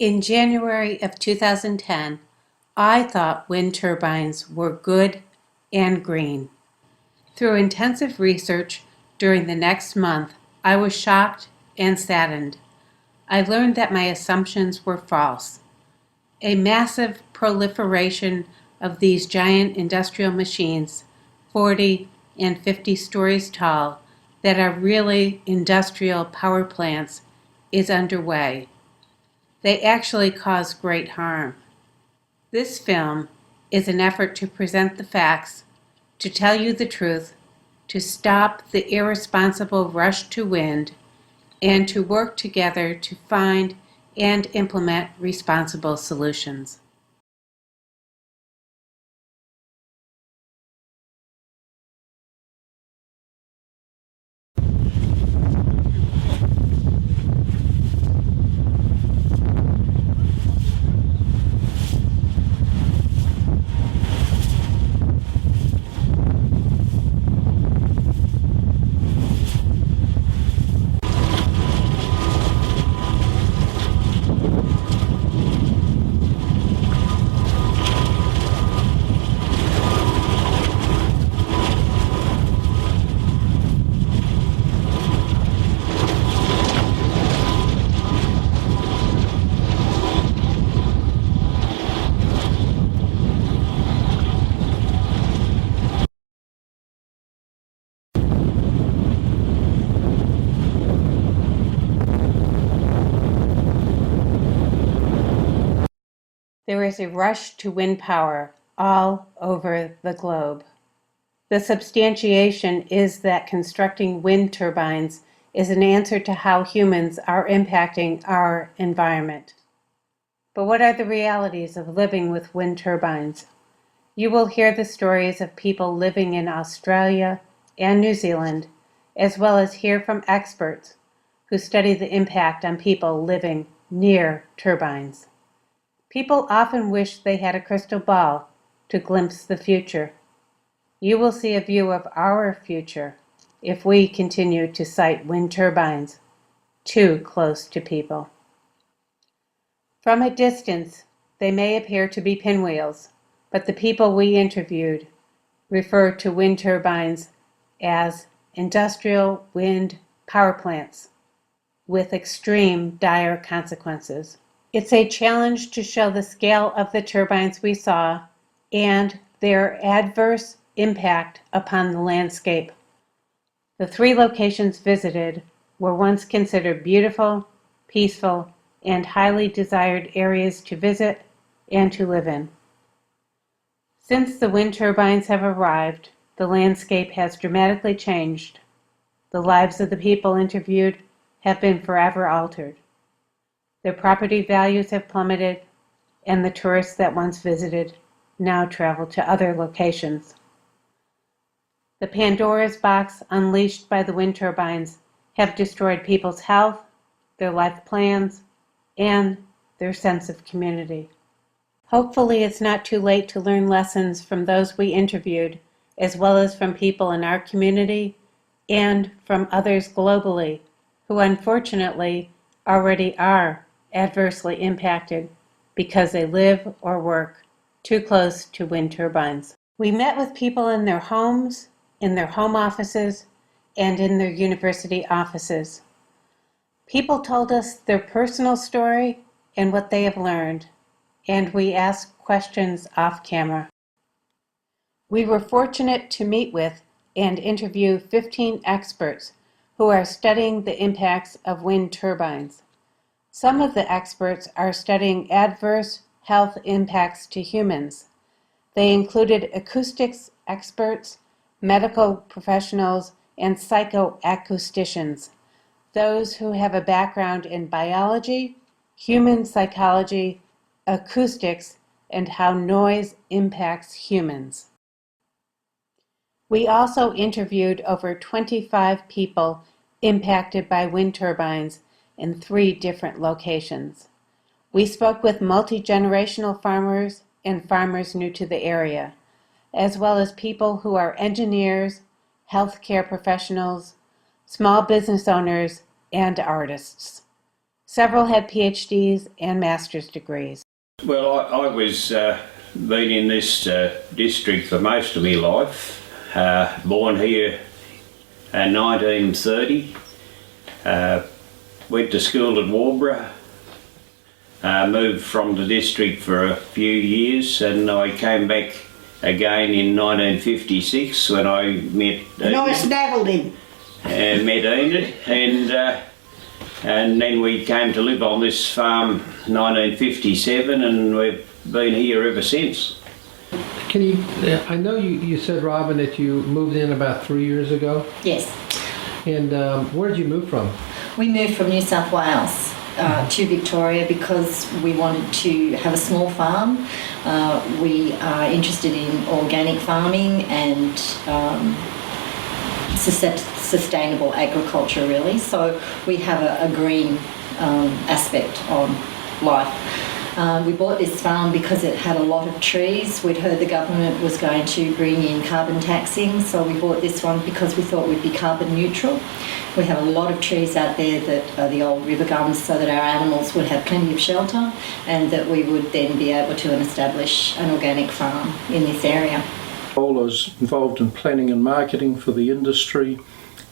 In January of 2010, I thought wind turbines were good and green. Through intensive research during the next month, I was shocked and saddened. I learned that my assumptions were false. A massive proliferation of these giant industrial machines, 40 and 50 stories tall, that are really industrial power plants, is underway. They actually cause great harm. This film is an effort to present the facts, to tell you the truth, to stop the irresponsible rush to wind, and to work together to find and implement responsible solutions. There is a rush to wind power all over the globe. The substantiation is that constructing wind turbines is an answer to how humans are impacting our environment. But what are the realities of living with wind turbines? You will hear the stories of people living in Australia and New Zealand, as well as hear from experts who study the impact on people living near turbines. People often wish they had a crystal ball to glimpse the future. You will see a view of our future if we continue to site wind turbines too close to people. From a distance, they may appear to be pinwheels, but the people we interviewed refer to wind turbines as industrial wind power plants with extreme dire consequences. It's a challenge to show the scale of the turbines we saw and their adverse impact upon the landscape. The 3 locations visited were once considered beautiful, peaceful, and highly desired areas to visit and to live in. Since the wind turbines have arrived, the landscape has dramatically changed. The lives of the people interviewed have been forever altered. Their property values have plummeted, and the tourists that once visited now travel to other locations. The Pandora's box unleashed by the wind turbines have destroyed people's health, their life plans, and their sense of community. Hopefully it's not too late to learn lessons from those we interviewed, as well as from people in our community and from others globally who unfortunately already are adversely impacted because they live or work too close to wind turbines. We met with people in their homes, in their home offices, and in their university offices. People told us their personal story and what they have learned, and we asked questions off camera. We were fortunate to meet with and interview 15 experts who are studying the impacts of wind turbines. Some of the experts are studying adverse health impacts to humans. They included acoustics experts, medical professionals, and psychoacousticians, those who have a background in biology, human psychology, acoustics, and how noise impacts humans. We also interviewed over 25 people impacted by wind turbines in 3 different locations. We spoke with multi-generational farmers and farmers new to the area, as well as people who are engineers, healthcare professionals, small business owners, and artists. Several had PhDs and master's degrees. Well, I was been in this district for most of my life. Born here in 1930. Went to school at Warburg. Moved from the district for a few years, and I came back again in 1956 when I met Nice dabbled in. met Enid, and then we came to live on this farm 1957, and we've been here ever since. Can you, I know you said, Robin, that you moved in about 3 years ago. Yes. And where did you move from? We moved from New South Wales to Victoria because we wanted to have a small farm. We are interested in organic farming and sustainable agriculture, really. So we have a green aspect on life. We bought this farm because it had a lot of trees. We'd heard the government was going to bring in carbon taxing, so we bought this one because we thought we'd be carbon neutral. We have a lot of trees out there that are the old river gums, so that our animals would have plenty of shelter and that we would then be able to establish an organic farm in this area. I was involved in planning and marketing for the industry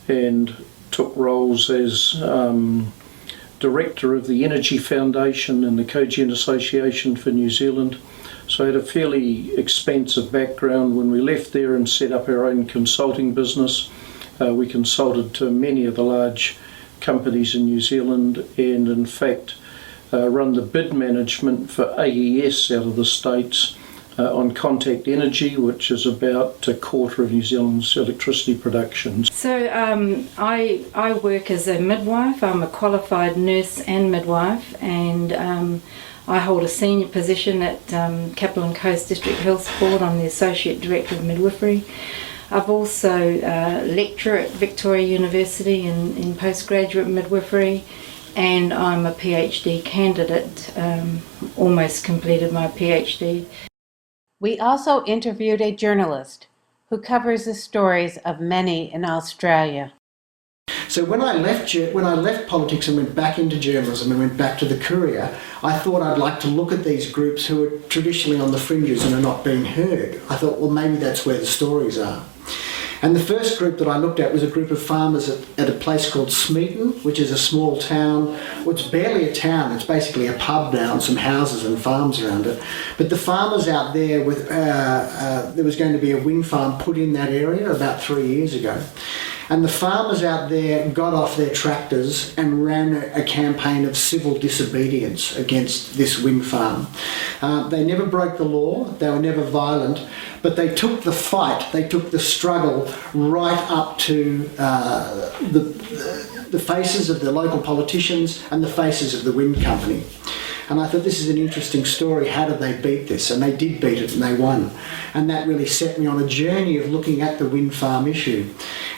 and took roles as Director of the Energy Foundation and the Cogen Association for New Zealand. So I had a fairly expansive background. When we left there and set up our own consulting business, we consulted to many of the large companies in New Zealand, and in fact run the bid management for AES out of the States on Contact Energy, which is about a quarter of New Zealand's electricity production. So I work as a midwife. I'm a qualified nurse and midwife, and I hold a senior position at Capital and Coast District Health Board. I'm the Associate Director of Midwifery. I've also lecture at Victoria University in postgraduate midwifery, and I'm a PhD candidate, almost completed my PhD. We also interviewed a journalist who covers the stories of many in Australia. So when I left politics and went back into journalism and went back to the Courier, I thought I'd like to look at these groups who are traditionally on the fringes and are not being heard. I thought, well, maybe that's where the stories are. And the first group that I looked at was a group of farmers at a place called Smeaton, which is a small town. Well, it's barely a town, it's basically a pub now and some houses and farms around it. But the farmers out there, there was going to be a wind farm put in that area about 3 years ago. And the farmers out there got off their tractors and ran a campaign of civil disobedience against this wind farm. They never broke the law, they were never violent, but they took the fight, they took the struggle right up to the faces of the local politicians and the faces of the wind company. And I thought, this is an interesting story. How did they beat this? And they did beat it, and they won. And that really set me on a journey of looking at the wind farm issue.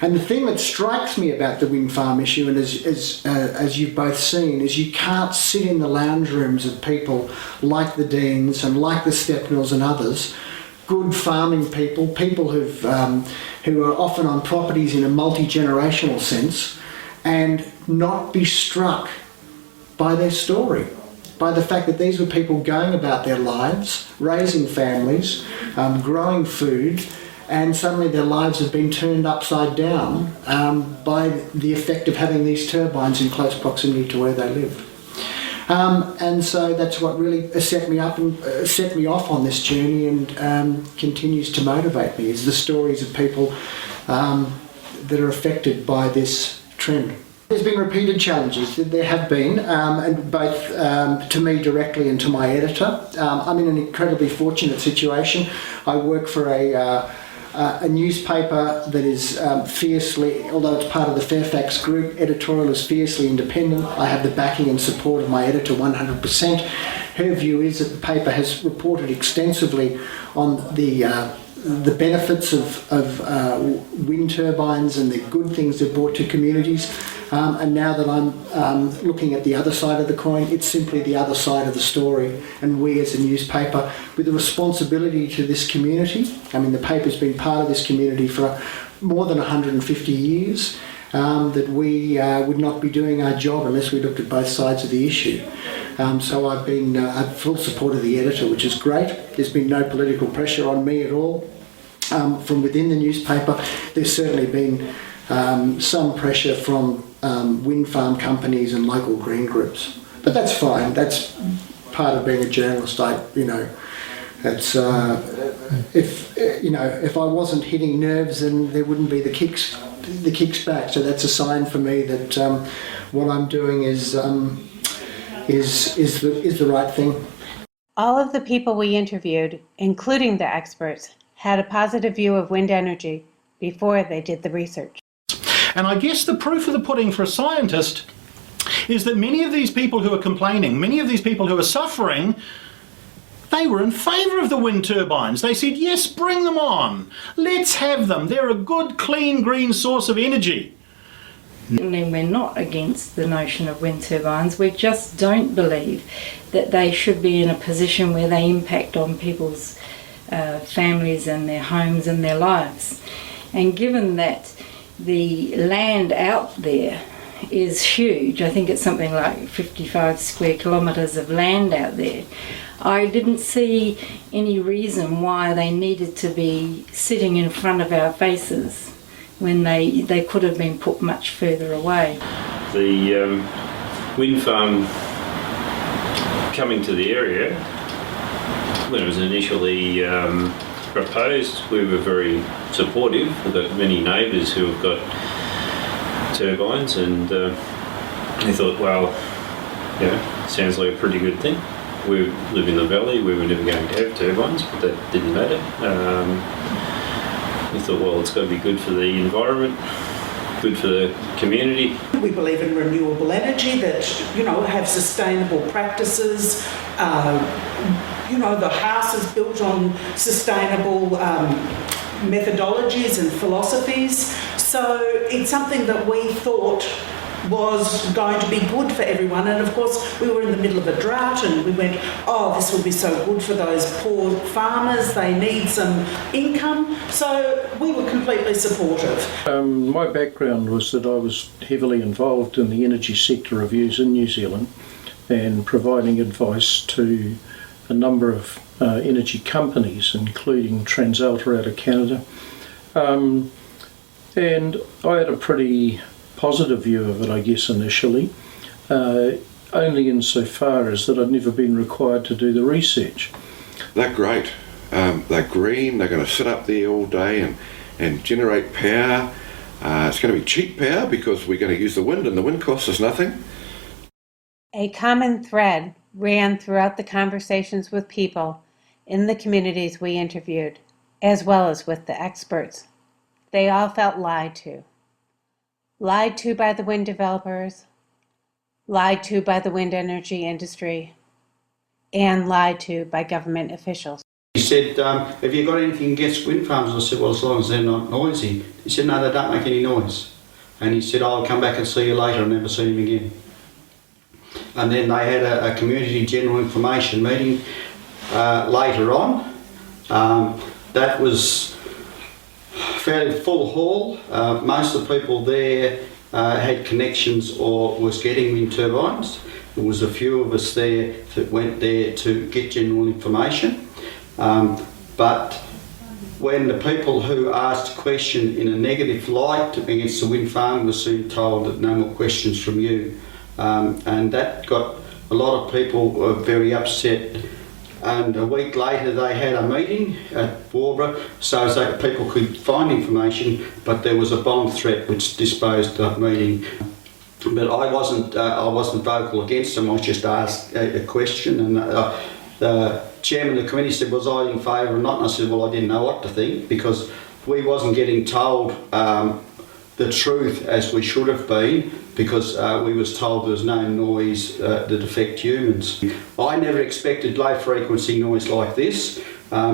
And the thing that strikes me about the wind farm issue, and as you've both seen, is you can't sit in the lounge rooms of people like the Deans and like the Stepnells and others, good farming people, people who are often on properties in a multi-generational sense, and not be struck by their story, by the fact that these were people going about their lives, raising families, growing food, and suddenly their lives have been turned upside down by the effect of having these turbines in close proximity to where they lived. And so that's what really set me off on this journey, and continues to motivate me, is the stories of people that are affected by this trend. There's been repeated challenges, there have been, and both to me directly and to my editor. I'm in an incredibly fortunate situation. I work for a newspaper that is fiercely, although it's part of the Fairfax Group, editorial is fiercely independent. I have the backing and support of my editor 100%. Her view is that the paper has reported extensively on the benefits of wind turbines and the good things they've brought to communities. And now that I'm looking at the other side of the coin, it's simply the other side of the story. And we as a newspaper, with a responsibility to this community, I mean, the paper's been part of this community for more than 150 years. that we would not be doing our job unless we looked at both sides of the issue. So I've been full support of the editor, which is great. There's been no political pressure on me at all from within the newspaper. There's certainly been some pressure from wind farm companies and local green groups, but that's fine. That's part of being a journalist. It's if I wasn't hitting nerves, then there wouldn't be the kicks back. So that's a sign for me that what I'm doing is the right thing. All of the people we interviewed, including the experts, had a positive view of wind energy before they did the research. And I guess the proof of the pudding for a scientist is that many of these people who are complaining, many of these people who are suffering, they were in favour of the wind turbines. They said, yes, bring them on. Let's have them. They're a good, clean, green source of energy. And then we're not against the notion of wind turbines. We just don't believe that they should be in a position where they impact on people's families and their homes and their lives. And given that the land out there is huge, I think it's something like 55 square kilometres of land out there, I didn't see any reason why they needed to be sitting in front of our faces when they could have been put much further away. The wind farm coming to the area, when it was initially proposed, we were very supportive. We've got many neighbours who have got turbines, and we thought, well, sounds like a pretty good thing. We live in the valley, we were never going to have turbines, but that didn't matter. We thought, well, it's got to be good for the environment, good for the community. We believe in renewable energy that, have sustainable practices. The house is built on sustainable methodologies and philosophies. So it's something that we thought was going to be good for everyone, and of course we were in the middle of a drought and we went, this will be so good for those poor farmers, they need some income, so we were completely supportive. My background was that I was heavily involved in the energy sector reviews in New Zealand and providing advice to a number of energy companies, including TransAlta out of Canada, and I had a pretty positive view of it, I guess, initially, only insofar as that I'd never been required to do the research. They're great. They're green, they're going to sit up there all day and generate power. It's going to be cheap power because we're going to use the wind, and the wind costs us nothing. A common thread ran throughout the conversations with people in the communities we interviewed, as well as with the experts. They all felt lied to. Lied to by the wind developers, lied to by the wind energy industry, and lied to by government officials. He said, have you got anything against wind farms? I said, well, as long as they're not noisy. He said, no, they don't make any noise. And he said, I'll come back and see you later. I never seen him again. And then they had a community general information meeting later on. That was fairly full hall. Most of the people there had connections or was getting wind turbines. There was a few of us there that went there to get general information. But when the people who asked a question in a negative light against the wind farm were soon told that no more questions from you. And that got a lot of people very upset. And a week later they had a meeting at Warborough so that people could find information, but there was a bomb threat which disposed of that meeting. But I wasn't vocal against them, I just asked a question, and the chairman of the committee said, was I in favour or not? And I said, well, I didn't know what to think because we wasn't getting told the truth as we should have been, because we was told there was no noise that affect humans. I never expected low frequency noise like this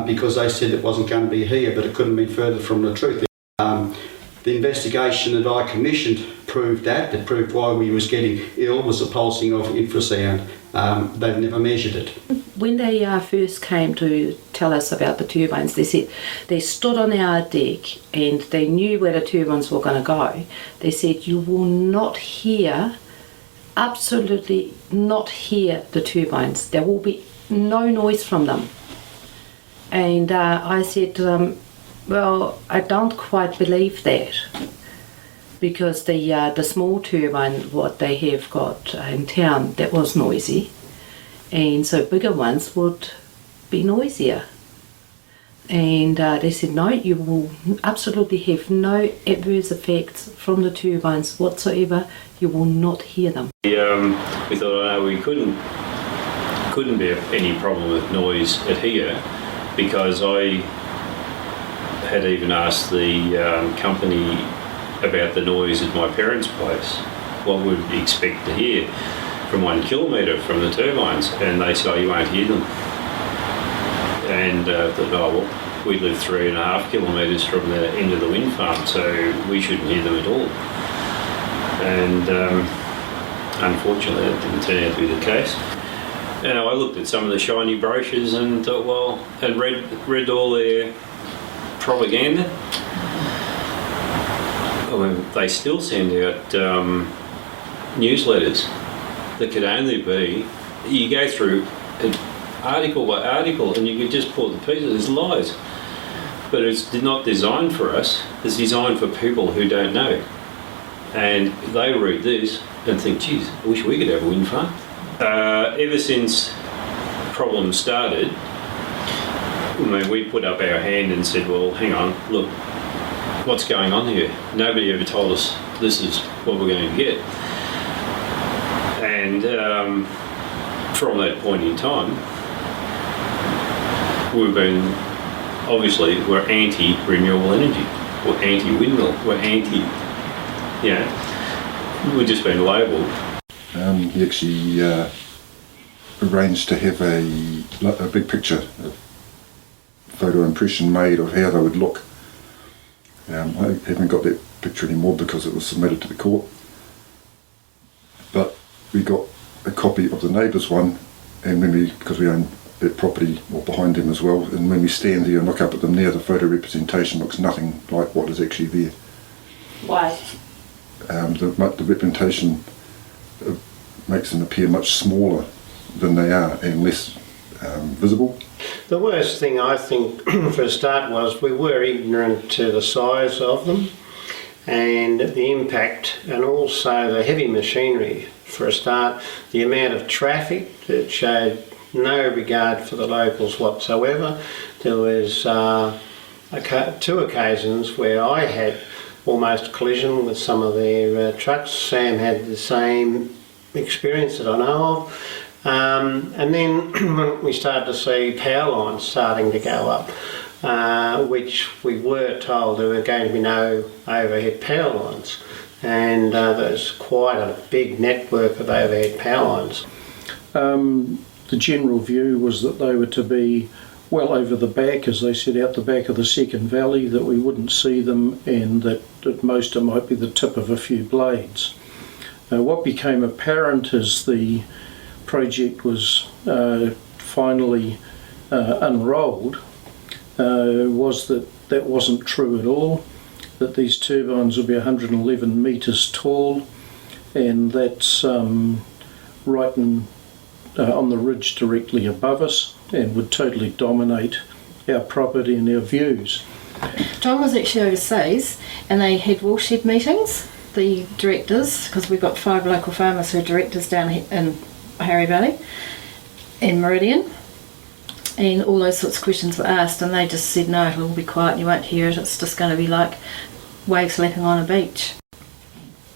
because they said it wasn't going to be here, but it couldn't be further from the truth. The investigation that I commissioned proved that. It proved why we was getting ill was the pulsing of infrasound. They've never measured it. When they first came to tell us about the turbines, they said they stood on our deck and they knew where the turbines were going to go. They said, you will not hear, absolutely not hear the turbines. There will be no noise from them. And I said to them, well, I don't quite believe that, because the small turbine what they have got in town, that was noisy, and so bigger ones would be noisier. And they said, no, you will absolutely have no adverse effects from the turbines whatsoever. You will not hear them. We thought, no, we couldn't be any problem with noise at here, because I had even asked the company about the noise at my parents' place. What would we expect to hear from 1 kilometre from the turbines? And they said, oh, you won't hear them. And I thought, oh, well, we live 3.5 kilometres from the end of the wind farm, so we shouldn't hear them at all. And unfortunately, that didn't turn out to be the case. And I looked at some of the shiny brochures and thought, well, and read all their propaganda. I mean, they still send out newsletters that could only be, you go through article by article and you could just pull the pieces, there's lies. But it's not designed for us, it's designed for people who don't know. And they read this and think, geez, I wish we could have a wind farm. Ever since problems started, I mean, we put up our hand and said, well, hang on, look, what's going on here? Nobody ever told us this is what we're going to get. And from that point in time, we've been, obviously, we're anti-renewable energy, we're anti-windmill, we're anti, you know, we've just been labelled. He actually arranged to have a big picture, a photo impression made of how they would look. I haven't got that picture anymore because it was submitted to the court. But we got a copy of the neighbour's one, and when because we own that property or behind them as well, and when we stand there and look up at them now, the photo representation looks nothing like what is actually there. Why? The representation makes them appear much smaller than they are and less visible. The worst thing I think for a start was we were ignorant to the size of them and the impact, and also the heavy machinery. For a start, the amount of traffic that showed no regard for the locals whatsoever. There was 2 occasions where I had almost collision with some of their trucks. Sam had the same experience that I know of. And then when we started to see power lines starting to go up, which we were told there were going to be no overhead power lines, and there's quite a big network of overhead power lines. The general view was that they were to be well over the back, as they said, out the back of the second valley, that we wouldn't see them, and that at most it might be the tip of a few blades. What became apparent as the project was finally unrolled was that that wasn't true at all, that these turbines would be 111 metres tall, and that's right on the ridge directly above us, and would totally dominate our property and our views. John was actually overseas and they had woolshed meetings, the directors, because we've got 5 local farmers who are directors down in Harry Valley and Meridian, and all those sorts of questions were asked, and they just said, no, it'll all be quiet, you won't hear it, it's just going to be like waves lapping on a beach.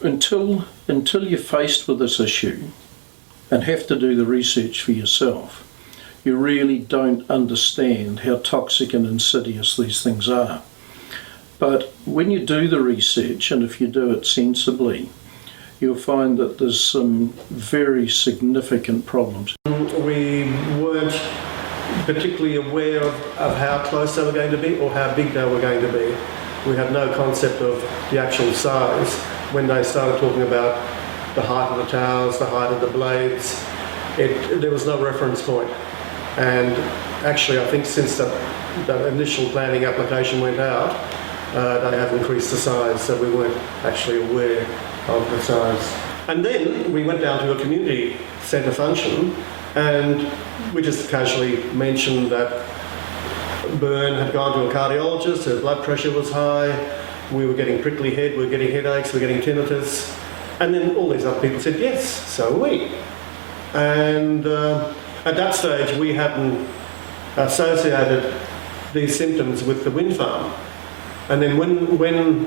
Until you're faced with this issue and have to do the research for yourself, you really don't understand how toxic and insidious these things are. But when you do the research, and if you do it sensibly, you'll find that there's some very significant problems. We weren't particularly aware of how close they were going to be or how big they were going to be. We had no concept of the actual size. when they started talking about the height of the towers, the height of the blades, there was no reference point. And actually, I think since the initial planning application went out, they have increased the size, so we weren't actually aware of the size. And then we went down to a community centre function, and we just casually mentioned that Byrne had gone to a cardiologist, her blood pressure was high, we were getting prickly head, we were getting headaches, we were getting tinnitus, and then all these other people said, yes, so are we. And at that stage, we hadn't associated these symptoms with the wind farm. And then when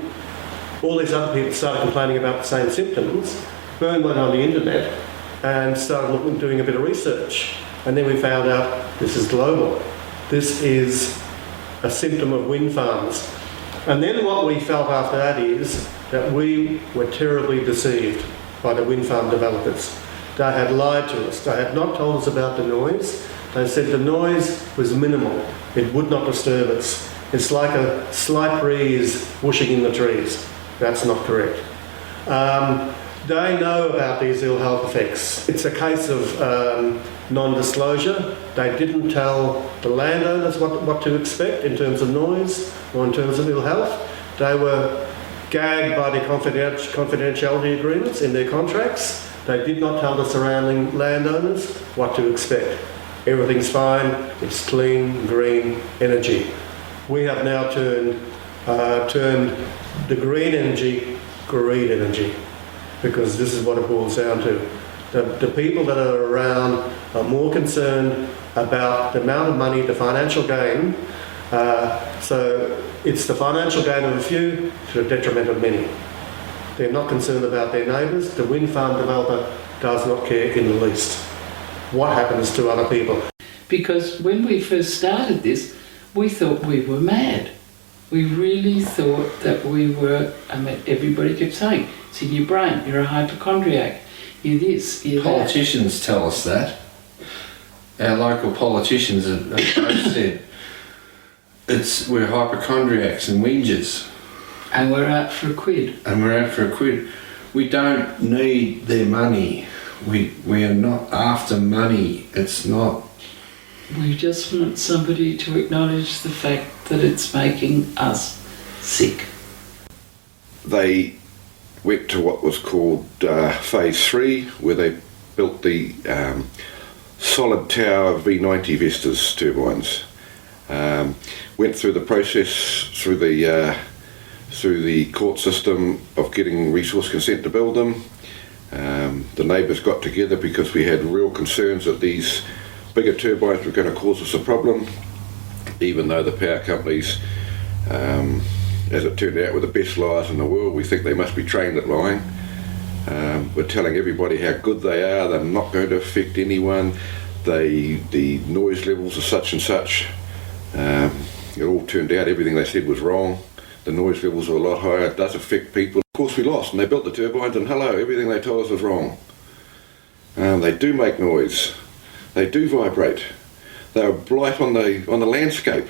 all these other people started complaining about the same symptoms, Byrne went on the internet and started doing a bit of research. And then we found out this is global. This is a symptom of wind farms. And then what we felt after that is that we were terribly deceived by the wind farm developers. They had lied to us. They had not told us about the noise. They said the noise was minimal. It would not disturb us. It's like a slight breeze whooshing in the trees. That's not correct. They know about these ill health effects. It's a case of non-disclosure. They didn't tell the landowners what to expect in terms of noise or in terms of ill health. They were gagged by the confidentiality agreements in their contracts. They did not tell the surrounding landowners what to expect. Everything's fine, it's clean, green energy. We have now turned the green energy greed energy, because this is what it boils down to. The people that are around are more concerned about the amount of money, the financial gain. So it's the financial gain of a few to the detriment of many. They're not concerned about their neighbours. The wind farm developer does not care in the least what happens to other people. Because when we first started this, we thought we were mad. We really thought that we were, everybody kept saying, it's in your brain, you're a hypochondriac, you're this, you're that. Politicians tell us that. Our local politicians have both said, we're hypochondriacs and whingers. And we're out for a quid. And we're out for a quid. We don't need their money. We are not after money. It's not. We just want somebody to acknowledge the fact that it's making us sick. They went to what was called phase 3, where they built the solid tower V90 Vestas turbines. Went through the process through the court system of getting resource consent to build them. The neighbours got together because we had real concerns that these bigger turbines were going to cause us a problem, even though the power companies, as it turned out, were the best liars in the world. We think they must be trained at lying. We're telling everybody how good they are, they're not going to affect anyone, the noise levels are such and such. It all turned out everything they said was wrong. The noise levels are a lot higher, it does affect people. Of course we lost, and they built the turbines, and hello, everything they told us was wrong. They do make noise, they do vibrate, they're a blight on the landscape.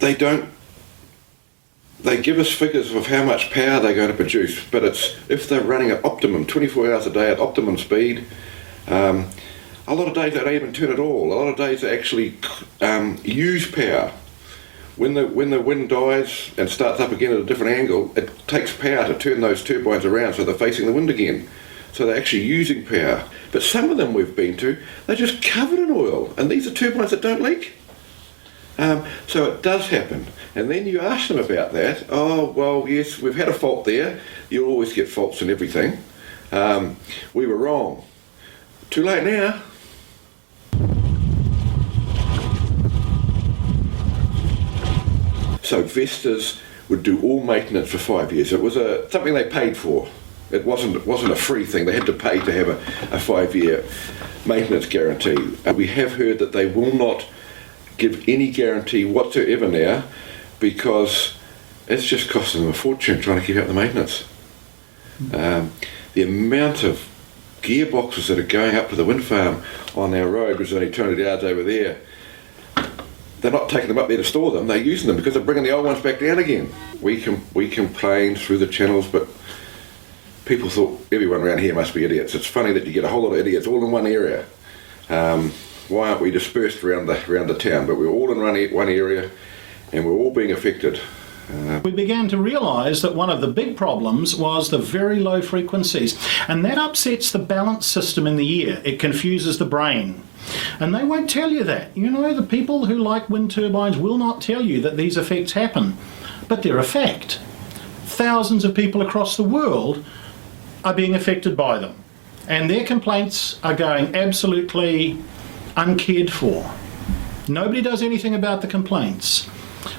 They give us figures of how much power they're going to produce, but it's if they're running at optimum, 24 hours a day at optimum speed. A lot of days they don't even turn at all. A lot of days they actually use power. When the wind dies and starts up again at a different angle, it takes power to turn those turbines around so they're facing the wind again. So they're actually using power. But some of them we've been to, they're just covered in oil, and these are turbines that don't leak. So it does happen. And then you ask them about that. Oh, well, yes, we've had a fault there. You'll always get faults in everything. We were wrong. Too late now. So Vestas would do all maintenance for 5 years. It was something they paid for. It wasn't a free thing. They had to pay to have a 5-year maintenance guarantee. We have heard that they will not give any guarantee whatsoever now, because it's just costing them a fortune trying to keep up the maintenance. The amount of gearboxes that are going up to the wind farm on our road, which is only 200 yards over there, they're not taking them up there to store them, they're using them because they're bringing the old ones back down again. We complained through the channels, but people thought everyone around here must be idiots. It's funny that you get a whole lot of idiots all in one area. Why aren't we dispersed around the town? But we're all in one area and we're all being affected. We began to realise that one of the big problems was the very low frequencies, and that upsets the balance system in the ear. It confuses the brain. And they won't tell you that. You know, the people who like wind turbines will not tell you that these effects happen, but they're a fact. Thousands of people across the world are being affected by them, and their complaints are going absolutely uncared for. Nobody does anything about the complaints.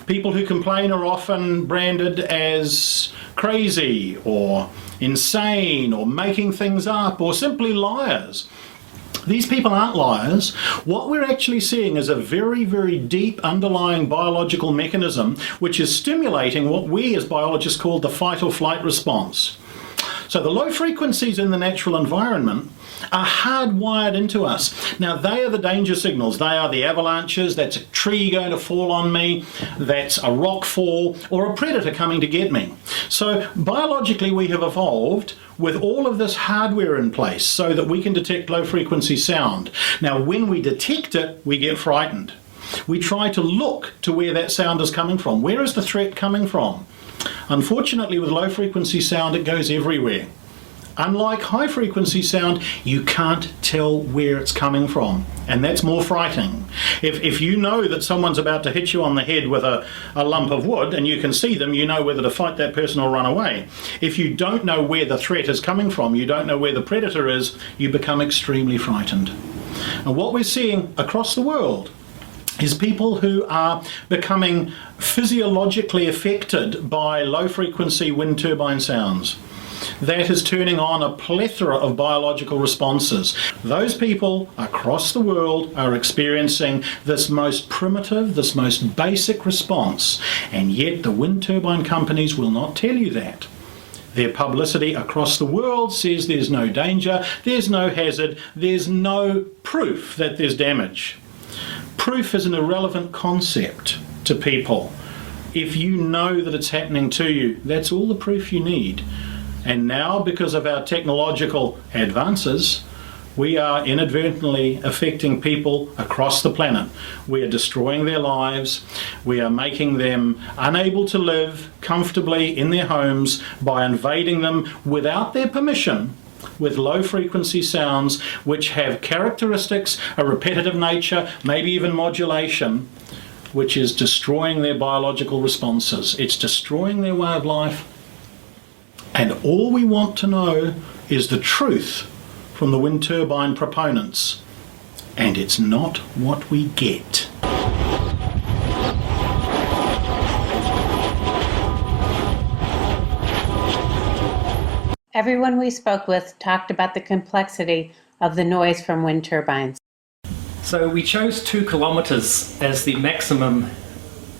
People who complain are often branded as crazy or insane or making things up or simply liars. These people aren't liars. What we're actually seeing is a very, very deep underlying biological mechanism which is stimulating what we as biologists call the fight or flight response. So the low frequencies in the natural environment are hardwired into us. Now they are the danger signals. They are the avalanches, that's a tree going to fall on me, that's a rock fall, or a predator coming to get me. So biologically we have evolved with all of this hardware in place so that we can detect low frequency sound. Now when we detect it, we get frightened. We try to look to where that sound is coming from. Where is the threat coming from? Unfortunately, with low frequency sound, it goes everywhere. Unlike high frequency sound, you can't tell where it's coming from, and that's more frightening. If you know that someone's about to hit you on the head with a lump of wood and you can see them, you know whether to fight that person or run away. If you don't know where the threat is coming from, you don't know where the predator is, you become extremely frightened. And what we're seeing across the world is people who are becoming physiologically affected by low frequency wind turbine sounds. That is turning on a plethora of biological responses. Those people across the world are experiencing this most primitive, this most basic response, and yet the wind turbine companies will not tell you that. Their publicity across the world says there's no danger, there's no hazard, there's no proof that there's damage. Proof is an irrelevant concept to people. If you know that it's happening to you, that's all the proof you need. And now, because of our technological advances, we are inadvertently affecting people across the planet. We are destroying their lives. We are making them unable to live comfortably in their homes by invading them without their permission with low frequency sounds which have characteristics, a repetitive nature, maybe even modulation, which is destroying their biological responses. It's destroying their way of life. And all we want to know is the truth from the wind turbine proponents. And it's not what we get. Everyone we spoke with talked about the complexity of the noise from wind turbines. So we chose 2 kilometres as the maximum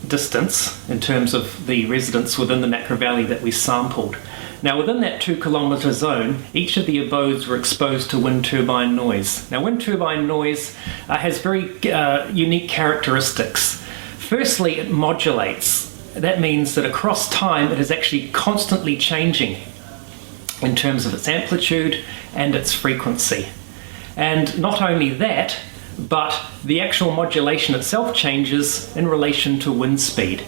distance in terms of the residents within the Macra Valley that we sampled. Now within that 2 kilometre zone, each of the abodes were exposed to wind turbine noise. Now wind turbine noise has very unique characteristics. Firstly, it modulates. That means that across time it is actually constantly changing in terms of its amplitude and its frequency. And not only that, but the actual modulation itself changes in relation to wind speed.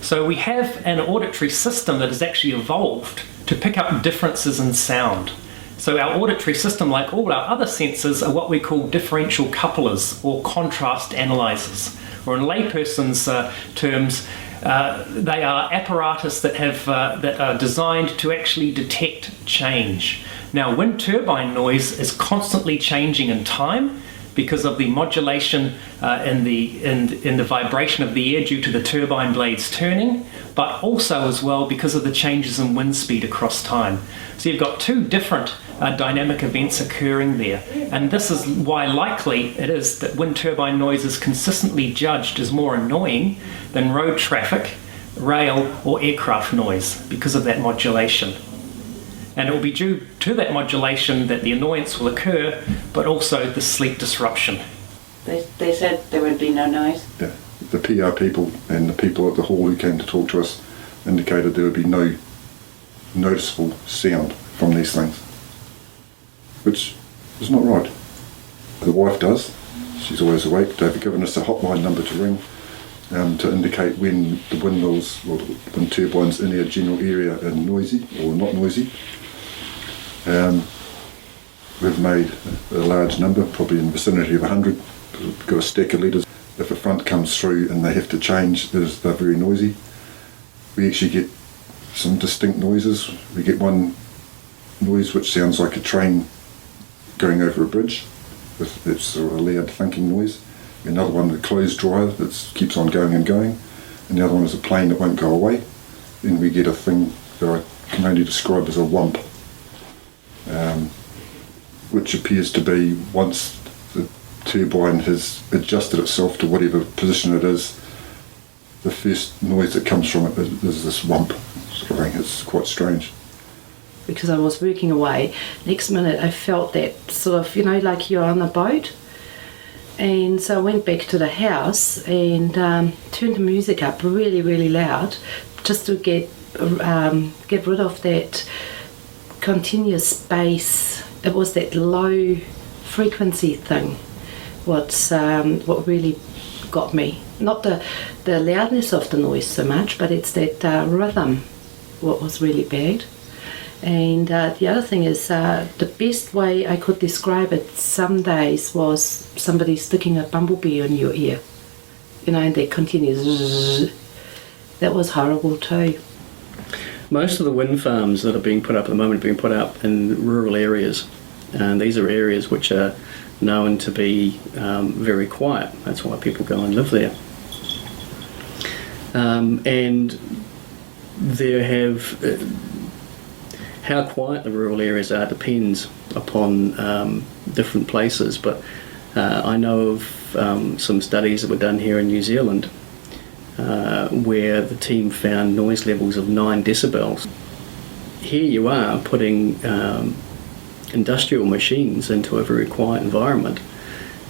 So we have an auditory system that has actually evolved to pick up differences in sound. So our auditory system, like all our other senses, are what we call differential couplers or contrast analyzers, or in layperson's terms, they are apparatus that are designed to actually detect change. Now, wind turbine noise is constantly changing in time because of the modulation in the vibration of the air due to the turbine blades turning, but also as well because of the changes in wind speed across time. So you've got 2 different dynamic events occurring there, and this is why likely it is that wind turbine noise is consistently judged as more annoying than road traffic, rail or aircraft noise because of that modulation. And it will be due to that modulation that the annoyance will occur, but also the sleep disruption. They said there would be no noise? Yeah. the PR people and the people at the hall who came to talk to us indicated there would be no noticeable sound from these things, which is not right. The wife does. She's always awake. They've given us a hotline number to ring to indicate when the windmills or the wind turbines in our general area are noisy or not noisy. We've made a large number, probably in the vicinity of 100. We've got a stack of letters. If a front comes through and they have to change, they're very noisy. We actually get some distinct noises. We get one noise which sounds like a train going over a bridge. It's sort of a loud thunking noise. Another one, the clothes dryer that keeps on going and going. And the other one is a plane that won't go away. Then we get a thing that I can only describe as a whump, which appears to be once the turbine has adjusted itself to whatever position it is, the first noise that comes from it is this whump sort of thing. It's quite strange. Because I was working away, next minute I felt that sort of, like you're on a boat. And so I went back to the house and turned the music up really, really loud, just to get rid of that continuous bass. It was that low frequency thing what really got me. Not the loudness of the noise so much, but it's that rhythm what was really bad. And the other thing is, the best way I could describe it some days was somebody sticking a bumblebee in your ear, and they continues. That was horrible too. Most of the wind farms that are being put up at the moment are being put up in rural areas, and these are areas which are known to be very quiet. That's why people go and live there. And there have... how quiet the rural areas are depends upon different places, but I know of some studies that were done here in New Zealand where the team found noise levels of 9 decibels. Here you are putting industrial machines into a very quiet environment.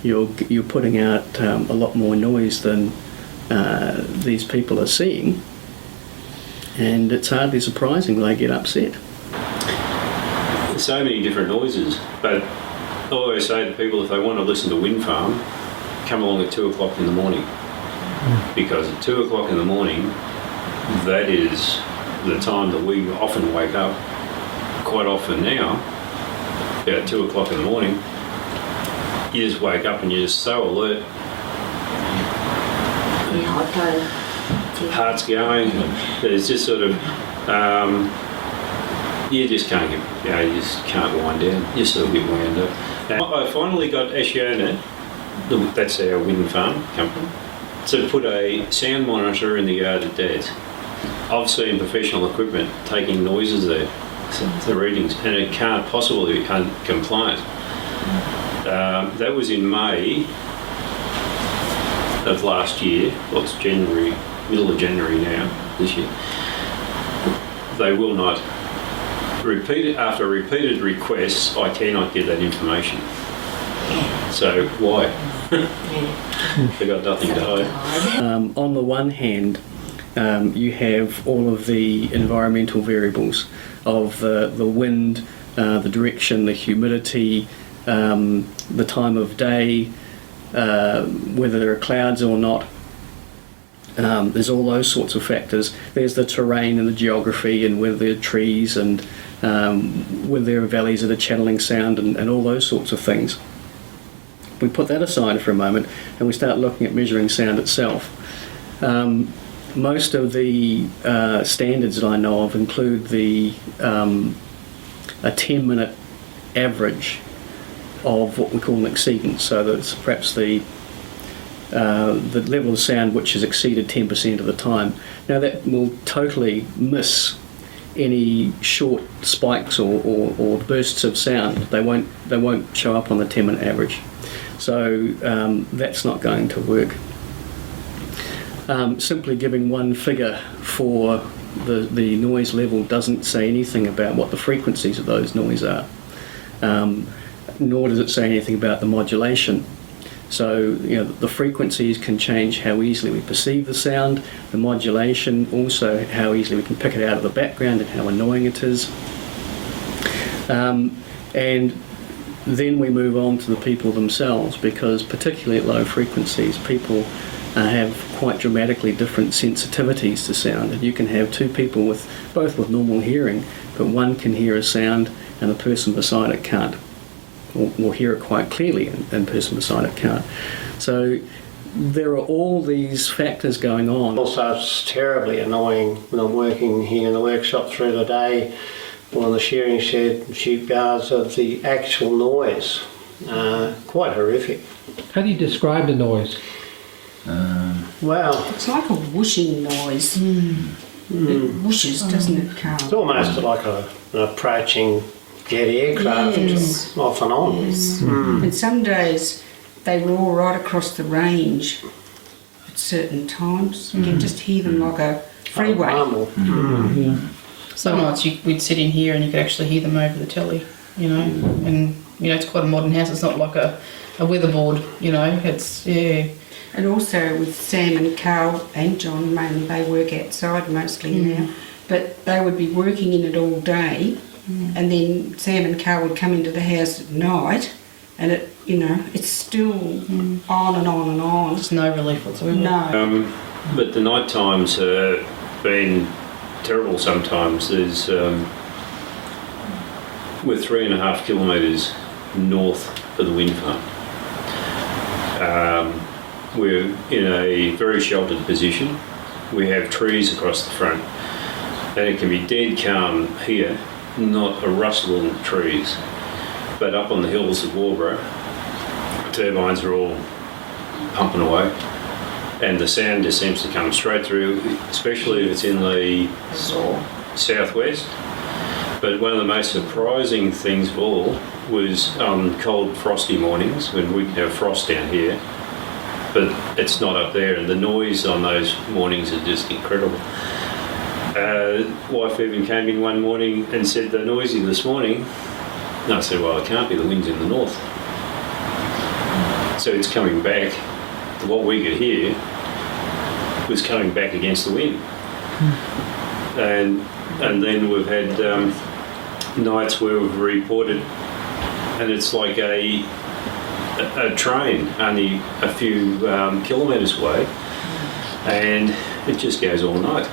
You're putting out a lot more noise than these people are seeing, and it's hardly surprising they get upset. So many different noises, but I always say to people, if they want to listen to wind farm, come along at 2 o'clock in the morning, because at 2 o'clock in the morning, that is the time that we often wake up. Quite often now, about 2 o'clock in the morning, you just wake up and you're just so alert. Heart's going. It's just sort of. You just can't get, you just can't wind down. You sort of get wound up. I finally got Asciona, that's our wind farm company, to put a sound monitor in the yard at Dad's. I've seen professional equipment taking noises there, the readings, and it can't possibly be compliant. That was in May of last year. Well, it's January, middle of January now, this year. They will not. After repeated requests, I cannot get that information. So why? They've got nothing to hide. On the one hand, you have all of the environmental variables of the wind, the direction, the humidity, the time of day, whether there are clouds or not. There's all those sorts of factors. There's the terrain and the geography, and whether there are trees, and whether there are valleys that are channeling sound, and all those sorts of things. We put that aside for a moment and we start looking at measuring sound itself. Most of the standards that I know of include a 10-minute average of what we call an exceedance, so that's perhaps the level of sound which is exceeded 10% of the time. Now that will totally miss any short spikes or bursts of sound. They won't show up on the 10-minute average. So that's not going to work. Simply giving one figure for the noise level doesn't say anything about what the frequencies of those noise are, nor does it say anything about the modulation. So, the frequencies can change how easily we perceive the sound, the modulation, also how easily we can pick it out of the background and how annoying it is. And then we move on to the people themselves, because particularly at low frequencies, people have quite dramatically different sensitivities to sound. And you can have two people both with normal hearing, but one can hear a sound and the person beside it can't, or hear it quite clearly and the person beside it can't. So there are all these factors going on. Also, it's terribly annoying when I'm working here in the workshop through the day or in the shearing shed, sheep yards, of the actual noise. Quite horrific. How do you describe the noise? Well, it's like a whooshing noise. It whooshes, doesn't it, Carl? It's almost like an approaching jet aircraft off and on. Yes. And some days they roar right across the range at certain times. You can just hear them like a freeway. Some nights we'd sit in here and you could actually hear them over the telly, and it's quite a modern house. It's not like a weatherboard, it's, And also with Sam and Carl and John, mainly they work outside mostly now, but they would be working in it all day, and then Sam and Carl would come into the house at night, and it's still on and on and on. There's no relief whatsoever. No. But the night times have been terrible sometimes. There's we're 3.5 kilometres north of the wind farm. We're in a very sheltered position. We have trees across the front, and it can be dead calm here, not a rustle in the trees. But up on the hills of Warborough, turbines are all pumping away, and the sound just seems to come straight through, especially if it's in the southwest. But one of the most surprising things of all was on cold, frosty mornings when we have frost down here, but it's not up there, and the noise on those mornings is just incredible. Wife even came in one morning and said, "They're noisy this morning." And I said, "Well, it can't be, the wind's in the north." So it's coming back. What we could hear was coming back against the wind. And then we've had nights where we've reported, and it's like a train only a few kilometres away, and it just goes all night.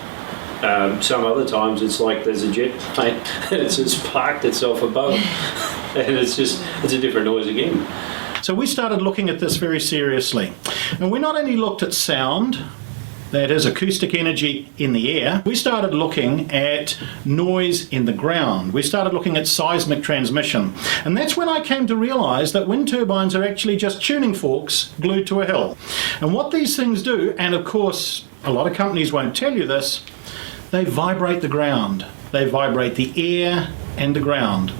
Some other times it's like there's a jet plane and it's just parked itself above, and it's a different noise again. So we started looking at this very seriously, and we not only looked at sound, that is acoustic energy in the air, we started looking at noise in the ground. We started looking at seismic transmission, and that's when I came to realise that wind turbines are actually just tuning forks glued to a hill. And what these things do, and of course a lot of companies won't tell you this, they vibrate the ground. They vibrate the air and the ground.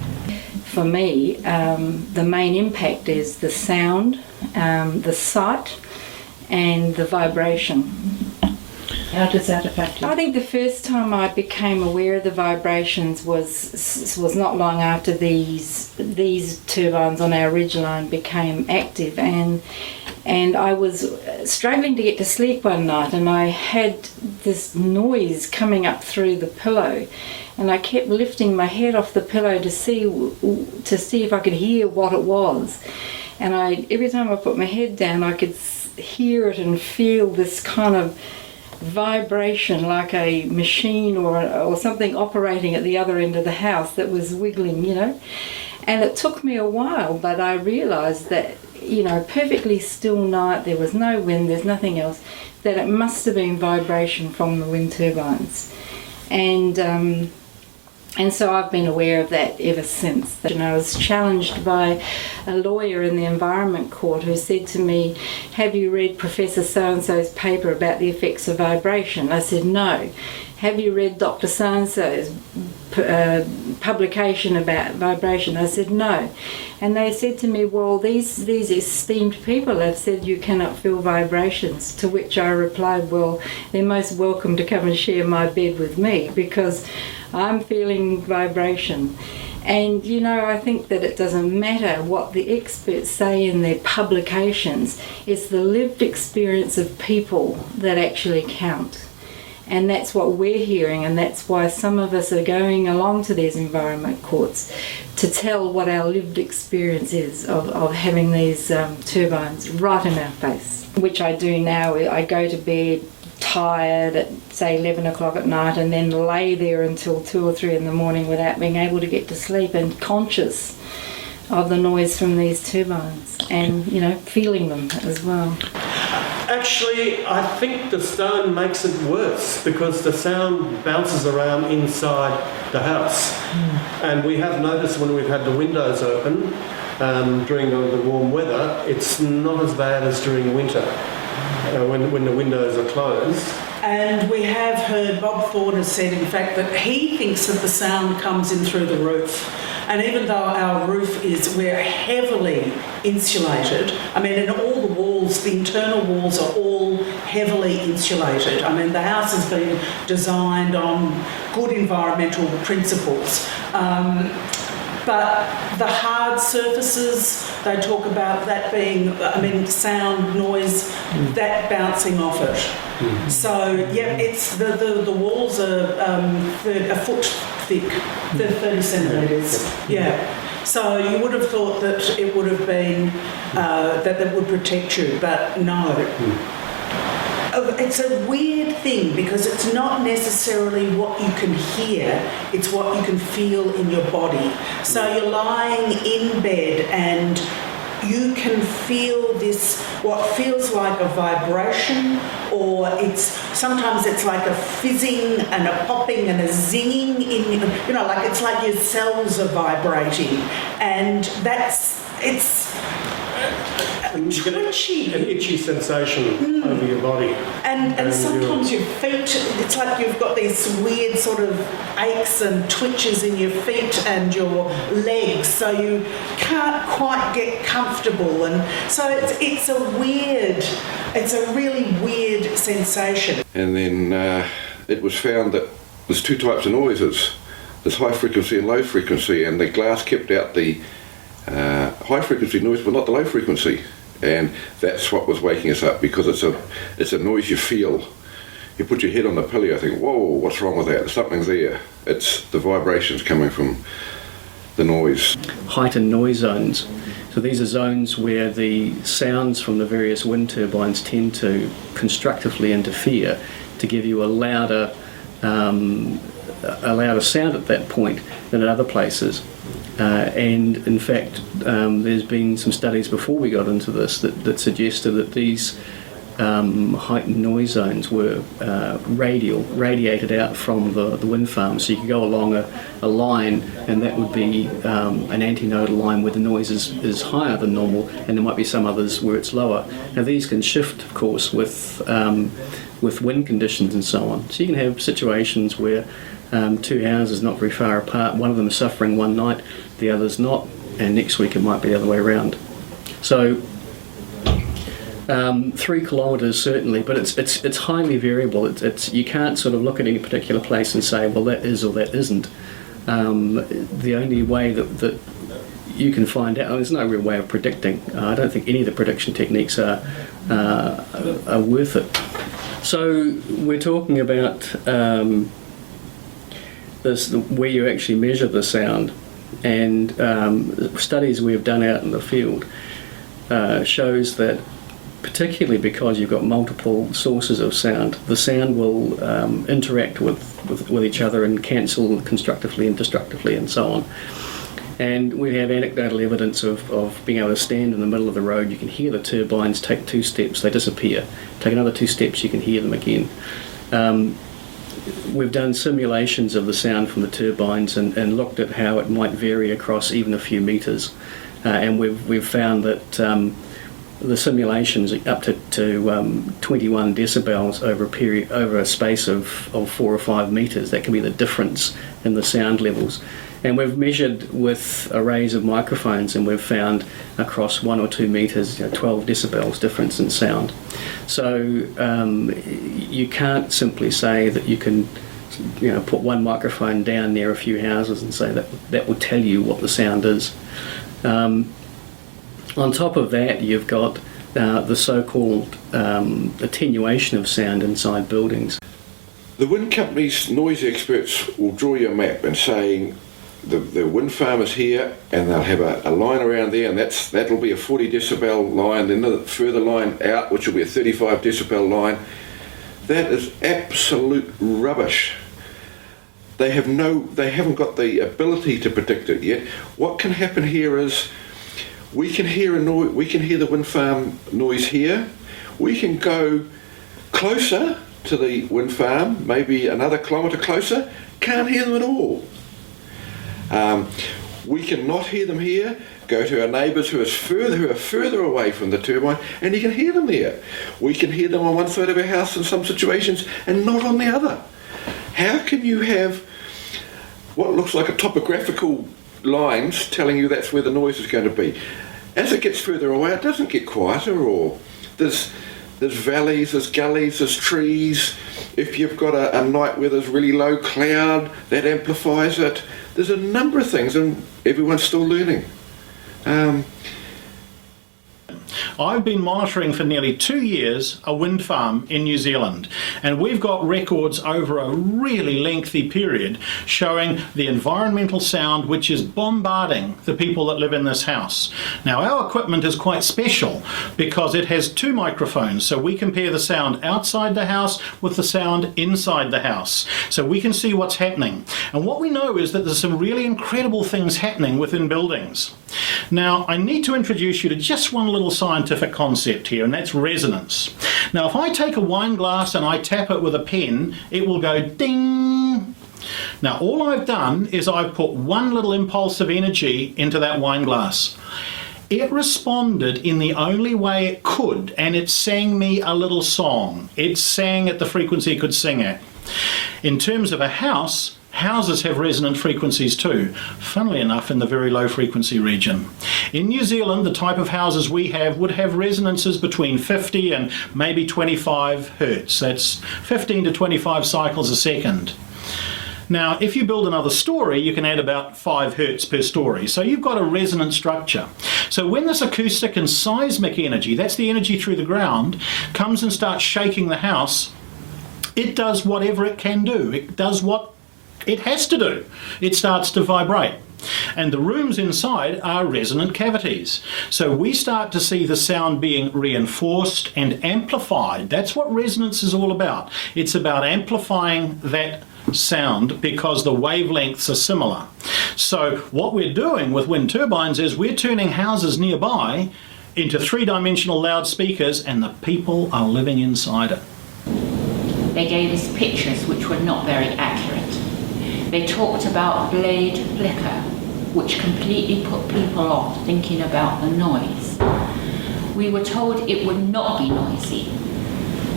For me, the main impact is the sound, the sight, and the vibration. How does that affect you? I think the first time I became aware of the vibrations was not long after these turbines on our ridgeline became active, and I was struggling to get to sleep one night, and I had this noise coming up through the pillow, and I kept lifting my head off the pillow to see if I could hear what it was, and every time I put my head down I could hear it and feel this kind of vibration, like a machine or something operating at the other end of the house that was wiggling, and it took me a while, but I realised that, perfectly still night, there was no wind, there's nothing else, that it must have been vibration from the wind turbines. And so I've been aware of that ever since. I was challenged by a lawyer in the Environment Court who said to me, "Have you read Professor so-and-so's paper about the effects of vibration?" I said, "No." "Have you read Dr. so-and-so's publication about vibration?" I said, "No." And they said to me, "Well, these esteemed people have said you cannot feel vibrations," to which I replied, "Well, they're most welcome to come and share my bed with me, because I'm feeling vibration." And you know, I think that it doesn't matter what the experts say in their publications, it's the lived experience of people that actually count. And that's what we're hearing, and that's why some of us are going along to these environment courts to tell what our lived experience is of having these turbines right in our face. Which I do now. I go to bed tired at say 11 o'clock at night and then lay there until 2 or 3 in the morning without being able to get to sleep, and conscious of the noise from these turbines and, you know, feeling them as well. Actually, I think the stone makes it worse because the sound bounces around inside the house. And we have noticed when we've had the windows open during the warm weather, it's not as bad as during winter when the windows are closed. And we have heard Bob Ford has said, in fact, that he thinks that the sound comes in through the roof. And even though our roof we're heavily insulated, I mean, in all the walls, the internal walls are all heavily insulated. I mean, the house has been designed on good environmental principles. But the hard surfaces, they talk about that being, I mean, sound, noise, that bouncing off it. So, yeah, it's the walls are a foot thick, 30 centimetres. Yeah. So you would have thought that it would have been, that would protect you, but no. It's a weird thing because it's not necessarily what you can hear, it's what you can feel in your body. So you're lying in bed and you can feel this, what feels like a vibration, or sometimes it's like a fizzing and a popping and a zinging in, you know, like it's like your cells are vibrating, and it's twitchy. An itchy sensation over your body. And sometimes your feet, it's like you've got these weird sort of aches and twitches in your feet and your legs, so you can't quite get comfortable. And so it's a really weird sensation. And then it was found that there's 2 types of noises. There's high frequency and low frequency, and the glass kept out the high frequency noise but not the low frequency, and that's what was waking us up, because it's a noise you feel. You put your head on the pillow, you think, whoa, what's wrong with that? Something's there. It's the vibrations coming from the noise. Heightened noise zones. So these are zones where the sounds from the various wind turbines tend to constructively interfere to give you a louder sound at that point than at other places. And in fact, there's been some studies before we got into this that suggested that these heightened noise zones were radiated out from the wind farm. So you could go along a line, and that would be an antinodal line where the noise is higher than normal, and there might be some others where it's lower. Now these can shift, of course, with wind conditions and so on. So you can have situations where 2 houses not very far apart, one of them is suffering one night, the other's not, and next week it might be the other way around. So 3 kilometres certainly, but it's highly variable. It's you can't sort of look at any particular place and say, well, that is or that isn't. The only way that you can find out, there's no real way of predicting. I don't think any of the prediction techniques are worth it. So we're talking about where you actually measure the sound, and studies we've done out in the field shows that, particularly because you've got multiple sources of sound, the sound will interact with each other and cancel constructively and destructively and so on. And we have anecdotal evidence of being able to stand in the middle of the road, you can hear the turbines, take 2 steps, they disappear. Take another 2 steps, you can hear them again. We've done simulations of the sound from the turbines and looked at how it might vary across even a few metres. And we've found that the simulations up to 21 decibels over a space of 4 or 5 metres. That can be the difference in the sound levels. And we've measured with arrays of microphones, and we've found across 1 or 2 metres, 12 decibels difference in sound. So you can't simply say that you can put one microphone down near a few houses and say that will tell you what the sound is. On top of that, you've got the so-called attenuation of sound inside buildings. The wind company's noise experts will draw you a map and saying the wind farm is here, and they'll have a line around there, and that'll be a 40 decibel line, then the further line out, which will be a 35 decibel line. That is absolute rubbish. They haven't got the ability to predict it yet. What can happen here is we can hear the wind farm noise here. We can go closer to the wind farm, maybe another kilometre closer, can't hear them at all. We can not hear them here, go to our neighbours who are further away from the turbine, and you can hear them there. We can hear them on one side of our house in some situations and not on the other. How can you have what looks like a topographical lines telling you that's where the noise is going to be? As it gets further away, it doesn't get quieter, or there's valleys, there's gullies, there's trees. If you've got a night where there's really low cloud, that amplifies it. There's a number of things, and everyone's still learning. I've been monitoring for nearly 2 years a wind farm in New Zealand, and we've got records over a really lengthy period showing the environmental sound which is bombarding the people that live in this house. Now, our equipment is quite special because it has 2 microphones, so we compare the sound outside the house with the sound inside the house, so we can see what's happening. And what we know is that there's some really incredible things happening within buildings. Now, I need to introduce you to just one little scientific concept here, and that's resonance. Now, if I take a wine glass and I tap it with a pen, it will go ding. Now, all I've done is I've put one little impulse of energy into that wine glass. It responded in the only way it could, and it sang me a little song. It sang at the frequency it could sing at. In terms of a house, houses have resonant frequencies too, funnily enough in the very low frequency region. In New Zealand, the type of houses we have would have resonances between 50 and maybe 25 hertz. That's 15 to 25 cycles a second. Now, if you build another story, you can add about 5 hertz per story. So you've got a resonant structure. So when this acoustic and seismic energy, that's the energy through the ground, comes and starts shaking the house, it does whatever it can do. It does what it has to do. It starts to vibrate. And the rooms inside are resonant cavities. So we start to see the sound being reinforced and amplified. That's what resonance is all about. It's about amplifying that sound because the wavelengths are similar. So what we're doing with wind turbines is we're turning houses nearby into 3-dimensional loudspeakers, and the people are living inside it. They gave us pictures which were not very accurate. They talked about blade flicker, which completely put people off thinking about the noise. We were told it would not be noisy.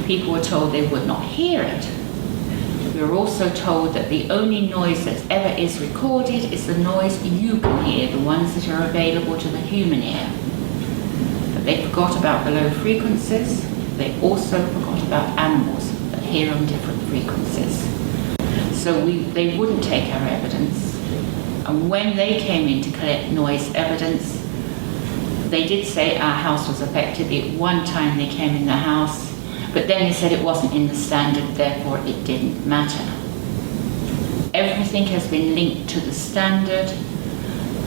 People were told they would not hear it. We were also told that the only noise that ever is recorded is the noise you can hear, the ones that are available to the human ear. But they forgot about the low frequencies. They also forgot about animals that hear on different frequencies. So they wouldn't take our evidence. And when they came in to collect noise evidence, they did say our house was affected. At one time they came in the house, but then they said it wasn't in the standard, therefore it didn't matter. Everything has been linked to the standard.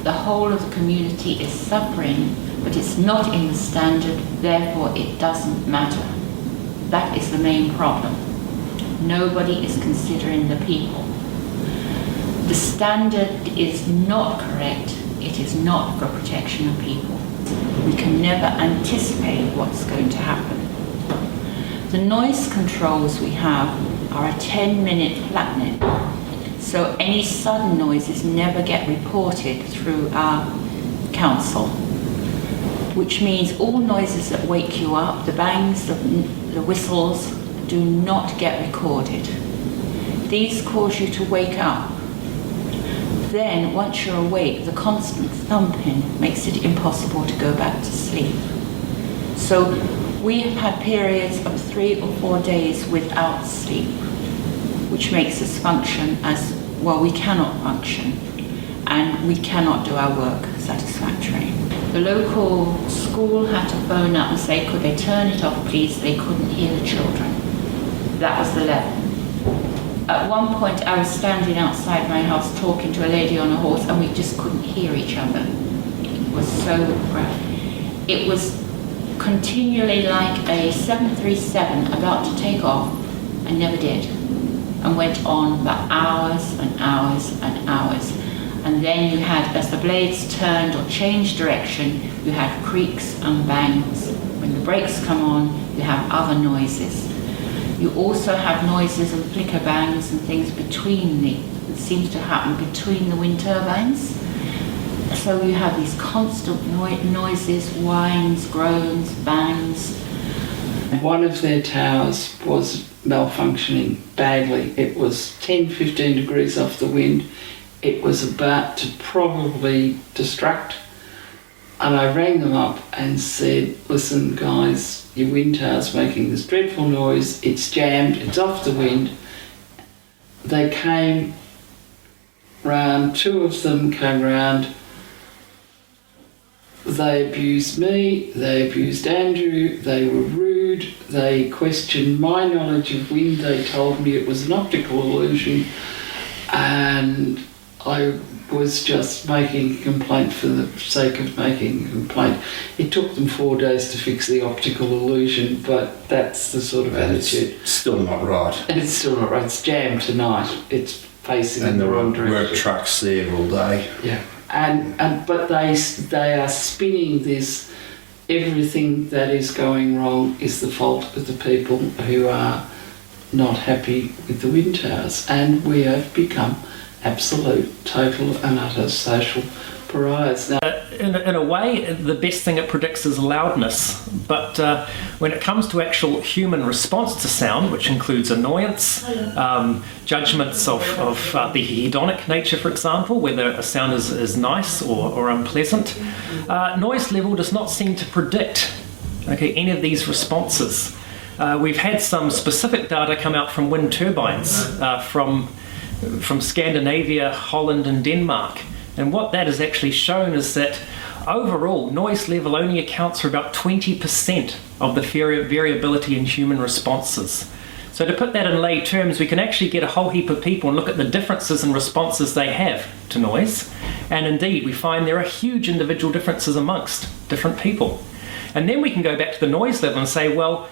The whole of the community is suffering, but it's not in the standard, therefore it doesn't matter. That is the main problem. Nobody is considering the people. The standard is not correct. It is not for protection of people. We can never anticipate what's going to happen. The noise controls we have are a 10-minute flatnet, so any sudden noises never get reported through our council, which means all noises that wake you up, the bangs, the whistles, do not get recorded. These cause you to wake up. Then, once you're awake, the constant thumping makes it impossible to go back to sleep. So we have had periods of 3 or 4 days without sleep. which makes us function as, well, we cannot function and we cannot do our work satisfactorily. The local school had to phone up and say, could they turn it off please? They couldn't hear the children. That was the level. At one point I was standing outside my house talking to a lady on a horse and we just couldn't hear each other. It was so rough. It was continually like a 737 about to take off and never did, and went on for hours and hours and hours. And then you had, as the blades turned or changed direction, you had creaks and bangs. When the brakes come on, you have other noises. You also have noises and flicker bangs and things between it seems to happen between the wind turbines. So you have these constant noises, whines, groans, bangs. One of their towers was malfunctioning badly. It was 10-15 degrees off the wind. It was about to probably destruct. And I rang them up and said, listen guys, your wind tower's making this dreadful noise, it's jammed, it's off the wind. They came round, 2 of them came round. They abused me, they abused Andrew, they were rude, they questioned my knowledge of wind, they told me it was an optical illusion, and I was just making a complaint for the sake of making a complaint. It took them 4 days to fix the optical illusion, but that's the sort of attitude. It's still not right. And it's still not right. It's jammed tonight. It's facing in the wrong direction. And there were work trucks there all day. Yeah. But they are spinning this, everything that is going wrong is the fault of the people who are not happy with the wind towers, and we have become absolute, total and utter social pariahs. Now, in a way, the best thing it predicts is loudness, but when it comes to actual human response to sound, which includes annoyance, judgments of the hedonic nature, for example, whether a sound is nice or unpleasant, noise level does not seem to predict any of these responses. We've had some specific data come out from wind turbines from Scandinavia, Holland and Denmark. And what that has actually shown is that overall noise level only accounts for about 20% of the variability in human responses. So to put that in lay terms, we can actually get a whole heap of people and look at the differences in responses they have to noise. And indeed, we find there are huge individual differences amongst different people. And then we can go back to the noise level and say, well,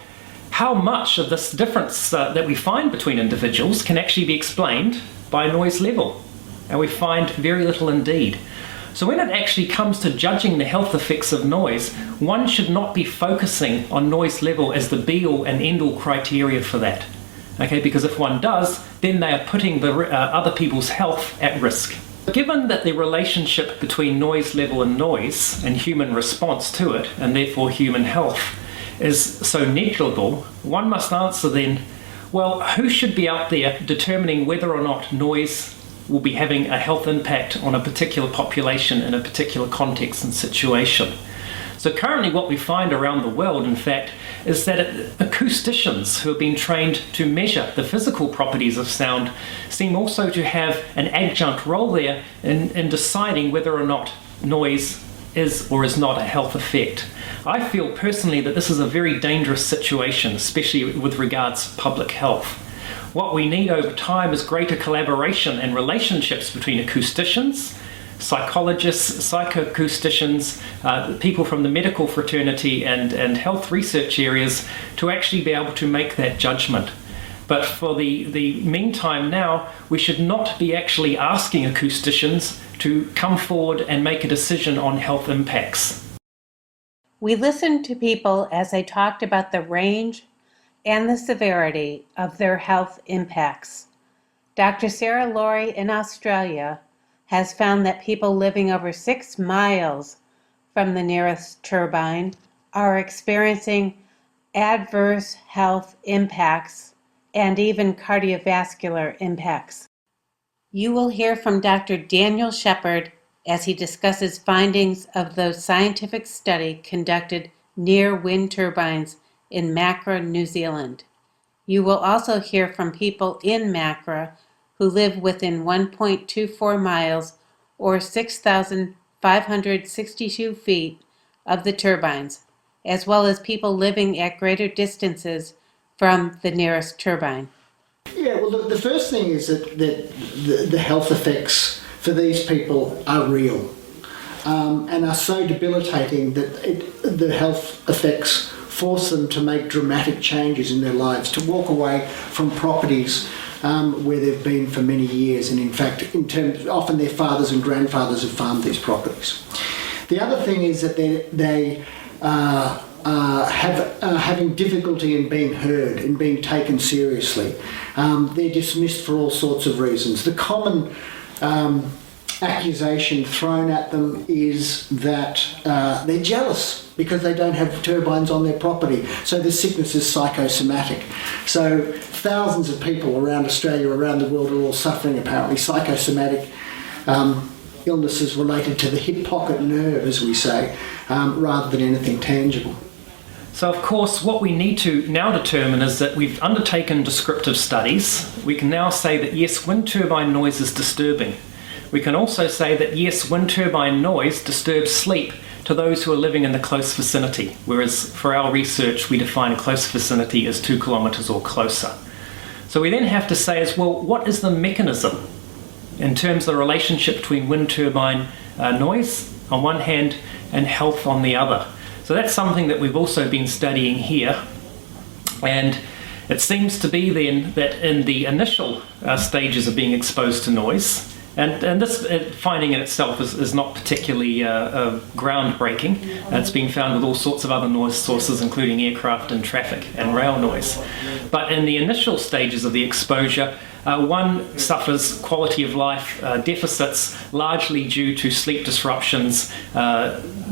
how much of this difference that we find between individuals can actually be explained by noise level? And we find very little indeed. So when it actually comes to judging the health effects of noise, one should not be focusing on noise level as the be-all and end-all criteria for that. Because if one does, then they are putting the other people's health at risk. Given that the relationship between noise level and noise and human response to it, and therefore human health, is so negligible, one must answer then, well, who should be out there determining whether or not noise will be having a health impact on a particular population in a particular context and situation? So currently what we find around the world, in fact, is that acousticians who have been trained to measure the physical properties of sound seem also to have an adjunct role there in deciding whether or not noise is or is not a health effect. I feel personally that this is a very dangerous situation, especially with regards to public health. What we need over time is greater collaboration and relationships between acousticians, psychologists, psychoacousticians, people from the medical fraternity and health research areas to actually be able to make that judgment. But for the meantime now, we should not be actually asking acousticians to come forward and make a decision on health impacts. We listened to people as they talked about the range and the severity of their health impacts. Dr. Sarah Laurie in Australia has found that people living over 6 miles from the nearest turbine are experiencing adverse health impacts and even cardiovascular impacts. You will hear from Dr. Daniel Shepherd as he discusses findings of the scientific study conducted near wind turbines in Macra, New Zealand. You will also hear from people in Macra who live within 1.24 miles or 6,562 feet of the turbines, as well as people living at greater distances from the nearest turbine. Yeah, well, the first thing is that the health effects for these people are real and are so debilitating that the health effects force them to make dramatic changes in their lives, to walk away from properties where they've been for many years, and in fact, often their fathers and grandfathers have farmed these properties. The other thing is that they having difficulty in being heard, in being taken seriously. They're dismissed for all sorts of reasons. The common accusation thrown at them is that they're jealous because they don't have turbines on their property. So the sickness is psychosomatic. So thousands of people around Australia, around the world, are all suffering apparently psychosomatic illnesses related to the hip pocket nerve, as we say, rather than anything tangible. So of course what we need to now determine is that we've undertaken descriptive studies. We can now say that yes, wind turbine noise is disturbing. We can also say that yes, wind turbine noise disturbs sleep to those who are living in the close vicinity, whereas for our research we define a close vicinity as 2 kilometres or closer. So we then have to say as well, what is the mechanism in terms of the relationship between wind turbine noise on one hand and health on the other. So that's something that we've also been studying here, and it seems to be then that in the initial stages of being exposed to noise, and this finding in itself is not particularly groundbreaking. It's been found with all sorts of other noise sources, including aircraft and traffic and rail noise. But in the initial stages of the exposure, one suffers quality of life deficits largely due to sleep disruptions,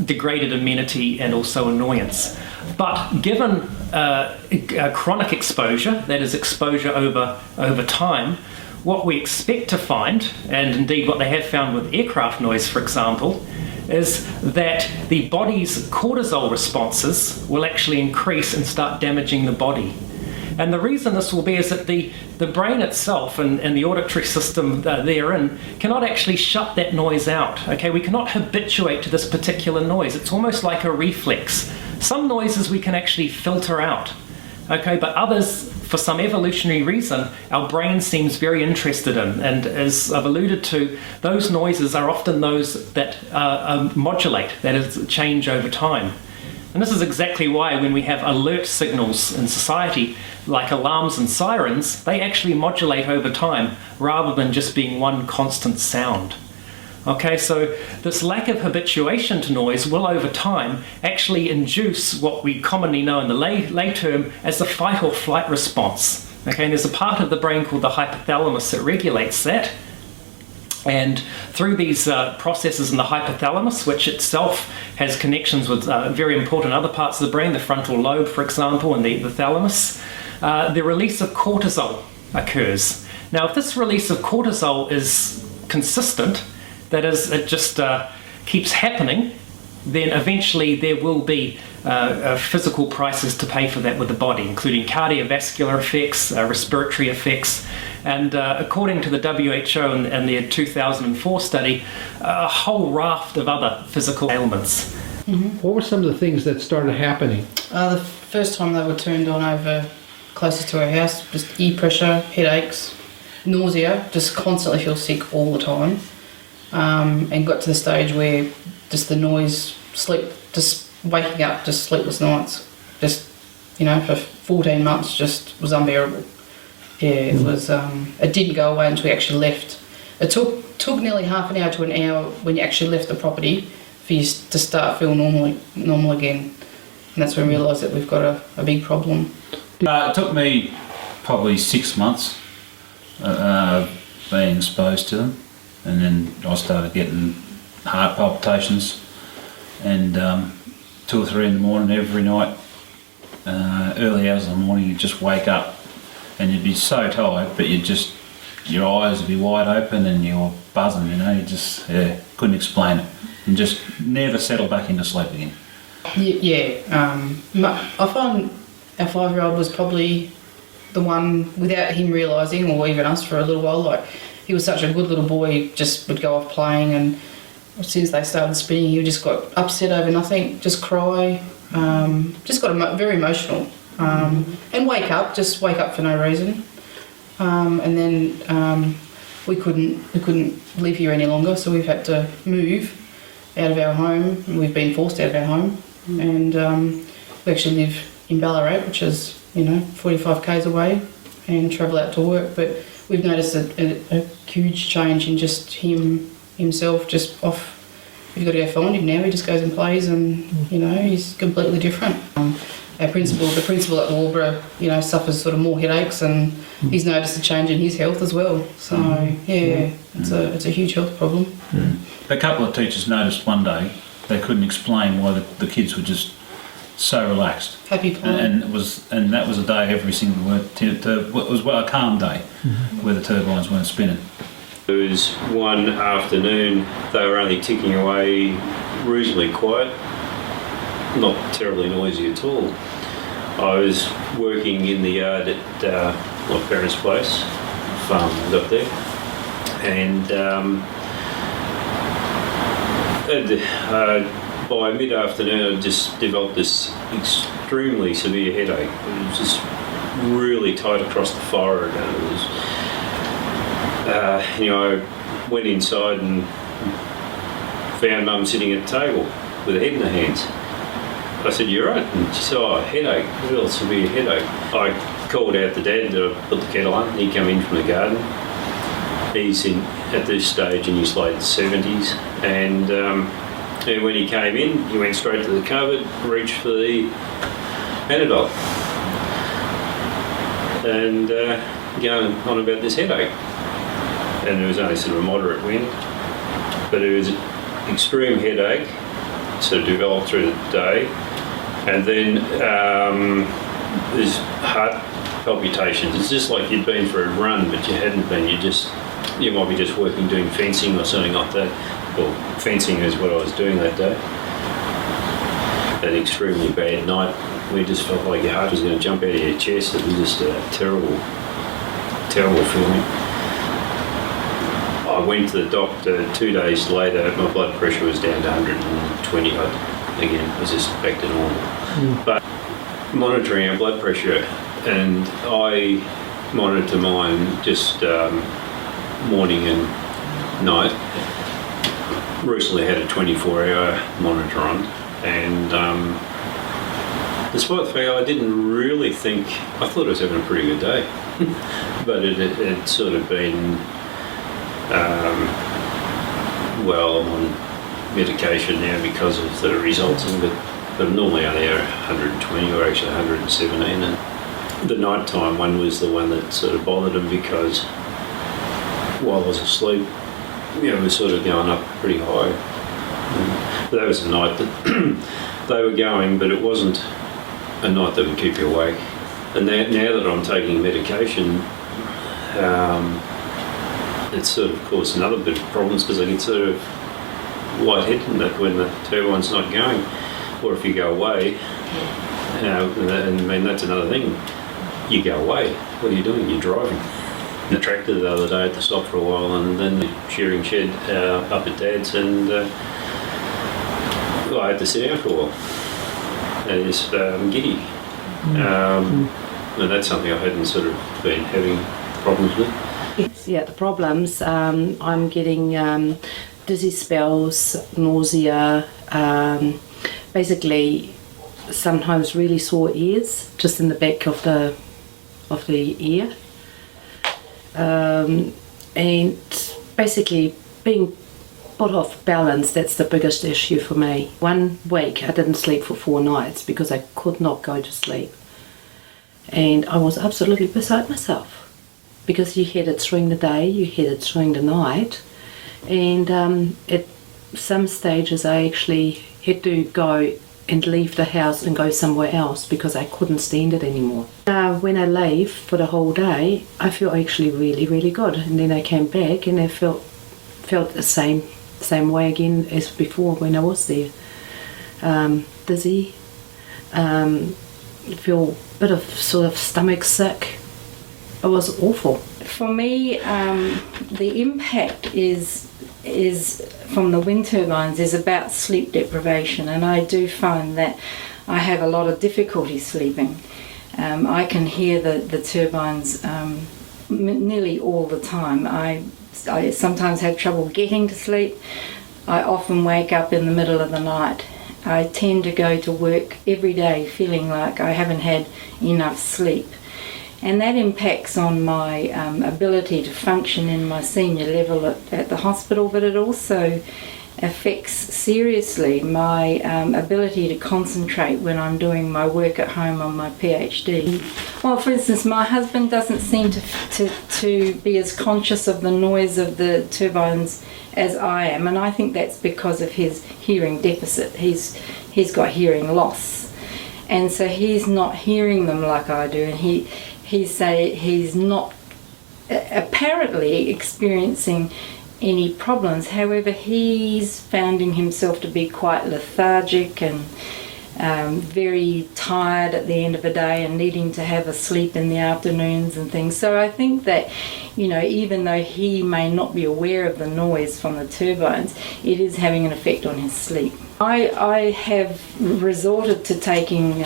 degraded amenity, and also annoyance. But given chronic exposure, that is exposure over time, what we expect to find, and indeed what they have found with aircraft noise, for example, is that the body's cortisol responses will actually increase and start damaging the body. And the reason this will be is that the brain itself and the auditory system therein cannot actually shut that noise out. Okay, we cannot habituate to this particular noise. It's almost like a reflex. Some noises we can actually filter out. Okay, but others, for some evolutionary reason, our brain seems very interested in. And as I've alluded to, those noises are often those that modulate, that is, change over time. And this is exactly why when we have alert signals in society, like alarms and sirens, they actually modulate over time rather than just being one constant sound. Okay, so this lack of habituation to noise will over time actually induce what we commonly know in the lay term as the fight or flight response. Okay, and there's a part of the brain called the hypothalamus that regulates that. And through these processes in the hypothalamus, which itself has connections with very important other parts of the brain, the frontal lobe, for example, and the thalamus, the release of cortisol occurs. Now, if this release of cortisol is consistent, that is, it just keeps happening, then eventually there will be physical prices to pay for that with the body, including cardiovascular effects, respiratory effects, and according to the WHO and their 2004 study, a whole raft of other physical ailments. What were some of the things that started happening? The first time they were turned on over closest to our house, just ear pressure, headaches, nausea, just constantly feel sick all the time, and got to the stage where just the noise, sleep, just waking up, just sleepless nights, just, you know, for 14 months just was unbearable. Yeah, it was. It didn't go away until we actually left. It took nearly half an hour to an hour when you actually left the property for you to start feeling normal again, and that's when we realised that we've got a big problem. It took me probably 6 months being exposed to them, and then I started getting heart palpitations, and 2 or 3 in the morning every night, early hours of the morning, you'd just wake up and you'd be so tired, but your eyes would be wide open and you're buzzing, you know, you just couldn't explain it, and just never settle back into sleep again. Yeah, I find our 5-year-old was probably the one without him realising, or even us for a little while. Like, he was such a good little boy, he just would go off playing, and as soon as they started spinning, he just got upset over nothing, just cry, just got very emotional, and wake up for no reason. And then we couldn't live here any longer, so we've had to move out of our home. We've been forced out of our home, and we actually live in Ballarat, which is 45 k's away, and travel out to work. But we've noticed a huge change in just himself, just off. You've got to go find him now. He just goes and plays, and he's completely different. The principal at the Waubra, suffers sort of more headaches, and he's noticed a change in his health as well. So it's a huge health problem. A couple of teachers noticed one day they couldn't explain why the kids were just so relaxed, happy playing, and that was a day every single word. It was a calm day where the turbines weren't spinning. There was one afternoon they were only ticking away reasonably quiet, not terribly noisy at all. I was working in the yard at my parents' place, farm up there, and by mid-afternoon I just developed this extremely severe headache. It was just really tight across the forehead, and it was, I went inside and found Mum sitting at the table with her head in her hands. I said, "You're right." And she said, "Oh, headache, real severe headache." I called out to Dad to put the kettle on. He came in from the garden. He's at this stage in his late 70s, and when he came in, he went straight to the cupboard, reached for the Panadol, and going on about this headache. And it was only sort of a moderate wind, but it was an extreme headache, sort of developed through the day, and then there's heart palpitations. It's just like you'd been for a run, but you hadn't been. You might be just working doing fencing or something like that. Well, fencing is what I was doing that day. An extremely bad night. We just felt like your heart was going to jump out of your chest. It was just a terrible, terrible feeling. I went to the doctor 2 days later. My blood pressure was down to 120. Again, it was just back to normal. But monitoring our blood pressure, and I monitor mine just morning and night. Recently had a 24-hour monitor on, and despite the fact I didn't really think, I thought I was having a pretty good day, but it sort of been, well, I'm on medication now because of the results of it, but normally only 120 or actually 117, and the nighttime one was the one that sort of bothered them because while I was asleep, it was sort of going up pretty high. But that was a night that they were going, but it wasn't a night that would keep you awake. And now that I'm taking medication, it's sort of caused another bit of problems because I get sort of lightheaded when the turbine's not going, or if you go away. And I mean, that's another thing. You go away. What are you doing? You're driving. The tractor the other day at the stop for a while, and then the shearing shed up at Dad's, and I had to sit down for a while. And just giddy. And that's something I hadn't sort of been having problems with. Yeah, the problems, I'm getting dizzy spells, nausea, basically sometimes really sore ears, just in the back of the ear. And basically being put off balance, that's the biggest issue for me. 1 week I didn't sleep for 4 nights because I could not go to sleep. And I was absolutely beside myself because you had it during the day, you had it during the night. And at some stages I actually had to go and leave the house and go somewhere else because I couldn't stand it anymore. When I leave for the whole day, I feel actually really, really good. And then I came back and I felt the same way again as before when I was there. Dizzy, feel a bit of sort of stomach sick, It was awful. For me, the impact is from the wind turbines is about sleep deprivation, and I do find that I have a lot of difficulty sleeping. I can hear the turbines nearly all the time. I sometimes have trouble getting to sleep. I often wake up in the middle of the night. I tend to go to work every day feeling like I haven't had enough sleep. And that impacts on my ability to function in my senior level at the hospital, but it also affects seriously my ability to concentrate when I'm doing my work at home on my PhD. Well, for instance, my husband doesn't seem to be as conscious of the noise of the turbines as I am, and I think that's because of his hearing deficit. He's got hearing loss, and so he's not hearing them like I do, and he's not apparently experiencing any problems. However, he's finding himself to be quite lethargic and very tired at the end of the day and needing to have a sleep in the afternoons and things. So I think that, even though he may not be aware of the noise from the turbines, it is having an effect on his sleep. I have resorted to taking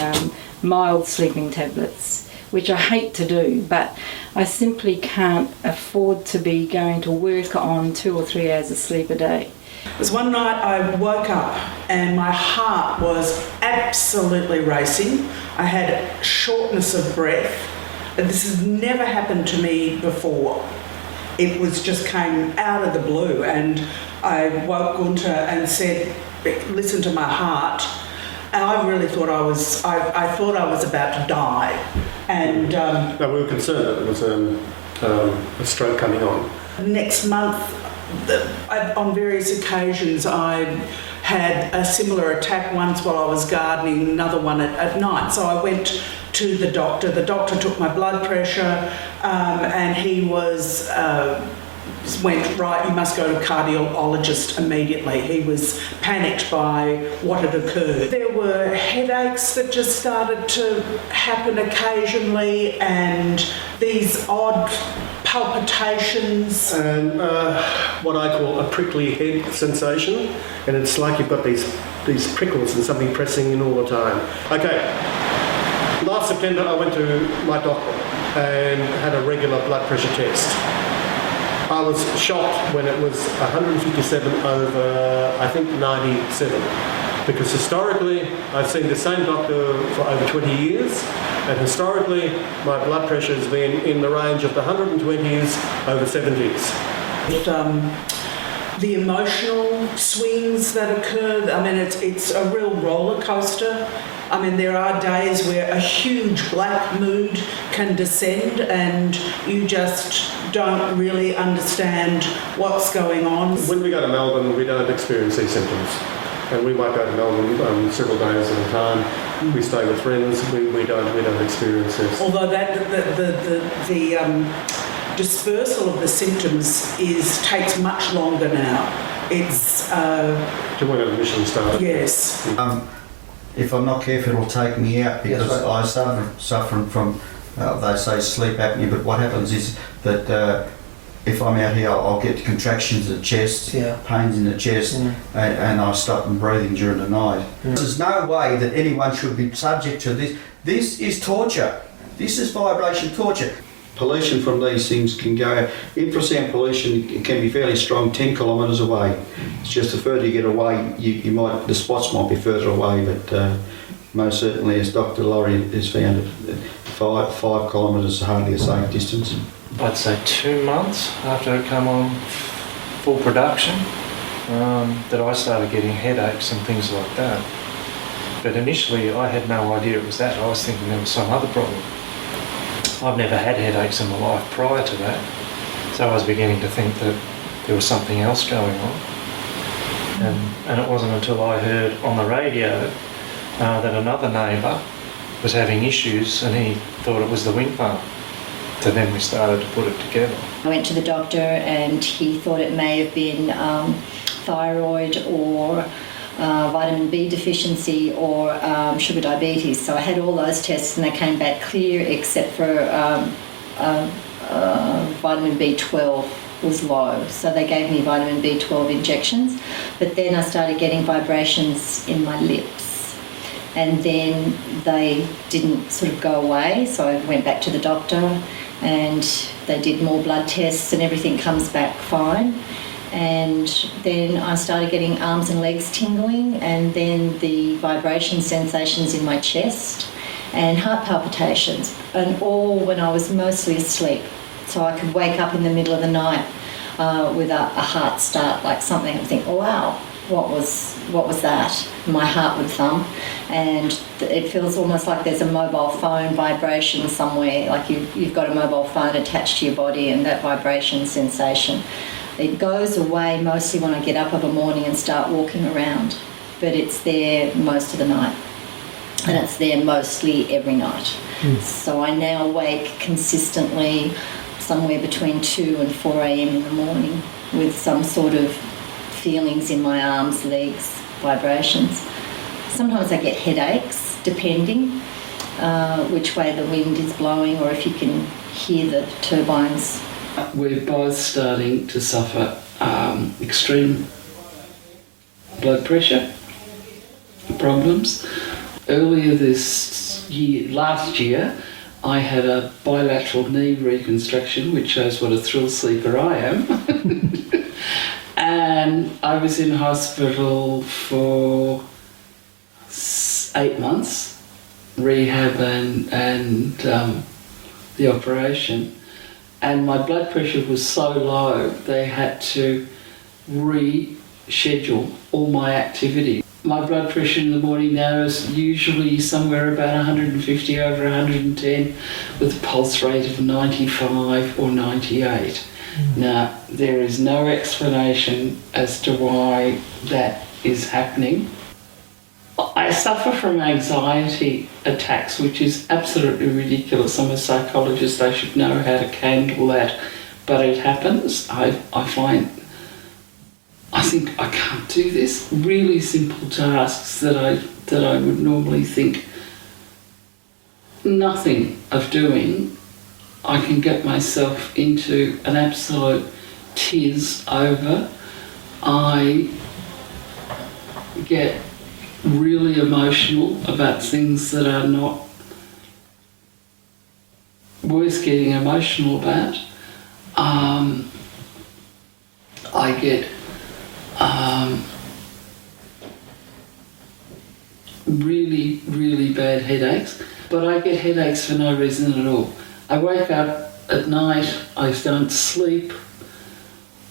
mild sleeping tablets, which I hate to do, but I simply can't afford to be going to work on 2 or 3 hours of sleep a day. It was one night I woke up and my heart was absolutely racing. I had shortness of breath. This has never happened to me before. It was just came out of the blue, and I woke Gunter and said, listen to my heart. And I really thought I thought I was about to die. And no, we were concerned that there was a stroke coming on. Next month, on various occasions, I had a similar attack, once while I was gardening, another one at night. So I went to the doctor. The doctor took my blood pressure, and he went, right, you must go to a cardiologist immediately. He was panicked by what had occurred. There were headaches that just started to happen occasionally, and these odd palpitations. And what I call a prickly head sensation, and it's like you've got these prickles and something pressing in all the time. Okay, last September I went to my doctor and had a regular blood pressure test. I was shocked when it was 157 over, I think, 97. Because historically, I've seen the same doctor for over 20 years, and historically, my blood pressure has been in the range of the 120s over 70s. The emotional swings that occur, I mean, it's a real roller coaster. I mean, there are days where a huge black mood can descend and you just don't really understand what's going on. When we go to Melbourne, we don't experience these symptoms. And we might go to Melbourne several days at a time. We stay with friends. We don't experience this. Although the dispersal of the symptoms takes much longer now. It's to when it initially started. Yes. If I'm not careful, it'll take me out because I suffering from, they say sleep apnea, but what happens is that if I'm out here, I'll get contractions of the chest, pains in the chest, and I stop breathing during the night. There's no way that anyone should be subject to this. This is torture. This is vibration torture. Pollution from these things can go, infrasound pollution can be fairly strong 10 kilometres away. It's just the further you get away, the spots might be further away, but most certainly, as Dr. Laurie has found, 5 kilometres is hardly a safe distance. I'd say 2 months after it come on full production that I started getting headaches and things like that. But initially I had no idea it was that. I was thinking there was some other problem. I've never had headaches in my life prior to that, so I was beginning to think that there was something else going on. And it wasn't until I heard on the radio that another neighbour was having issues and he thought it was the wind farm. So then we started to put it together. I went to the doctor and he thought it may have been thyroid or vitamin B deficiency or sugar diabetes. So I had all those tests and they came back clear except for vitamin B12 was low, so they gave me vitamin B12 injections. But then I started getting vibrations in my lips, and then they didn't sort of go away, so I went back to the doctor and they did more blood tests and everything comes back fine. And then I started getting arms and legs tingling, and then the vibration sensations in my chest and heart palpitations, and all when I was mostly asleep. So I could wake up in the middle of the night with a heart start, like something, and think, oh wow, what was that? My heart would thump, and it feels almost like there's a mobile phone vibration somewhere, like you've got a mobile phone attached to your body, and that vibration sensation. It goes away mostly when I get up of a morning and start walking around, but it's there most of the night, and it's there mostly every night. So I now wake consistently somewhere between 2 and 4 a.m. in the morning with some sort of feelings in my arms, legs, vibrations. Sometimes I get headaches, depending which way the wind is blowing or if you can hear the turbines. We're both starting to suffer extreme blood pressure problems. Earlier last year, I had a bilateral knee reconstruction, which shows what a thrill seeker I am. And I was in hospital for 8 months, rehab and the operation. And my blood pressure was so low, they had to reschedule all my activity. My blood pressure in the morning now is usually somewhere about 150 over 110 with a pulse rate of 95 or 98. Now, there is no explanation as to why that is happening. I suffer from anxiety attacks, which is absolutely ridiculous. I'm a psychologist, I should know how to handle that, but it happens. I think I can't do this. Really simple tasks that I would normally think nothing of doing, I can get myself into an absolute tiz over. I get really emotional about things that are not worth getting emotional about. I get really, really bad headaches, but I get headaches for no reason at all. I wake up at night, I don't sleep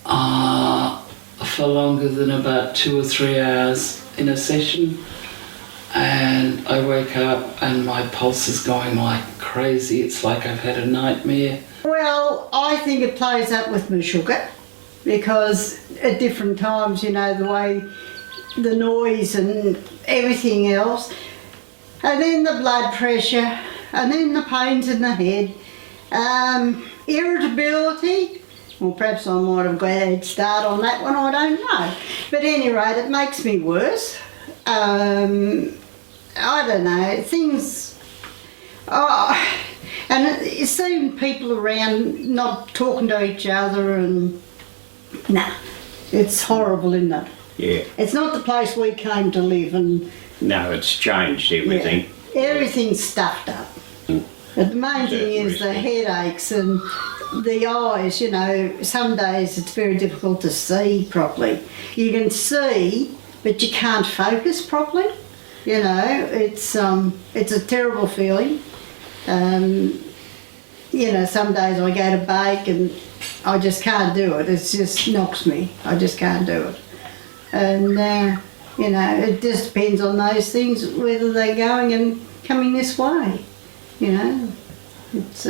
for longer than about 2 or 3 hours in a session, and I wake up and my pulse is going like crazy. It's like I've had a nightmare. Well, I think it plays up with my sugar, because at different times, you know, the way the noise and everything else, and then the blood pressure, and then the pains in the head, irritability. Well, perhaps I might have got a head start on that one, I don't know. But at any rate, it makes me worse. I don't know, things... and you see people around not talking to each other and... Nah, it's horrible, isn't it? Yeah. It's not the place we came to live, and... No, it's changed everything. Yeah, everything's stuffed up. But the main thing is the headaches and the eyes, you know, some days it's very difficult to see properly. You can see, but you can't focus properly. You know, it's a terrible feeling. You know, some days I go to bake and I just can't do it. It just knocks me. I just can't do it. And, you know, it just depends on those things, whether they're going and coming this way. You know, it's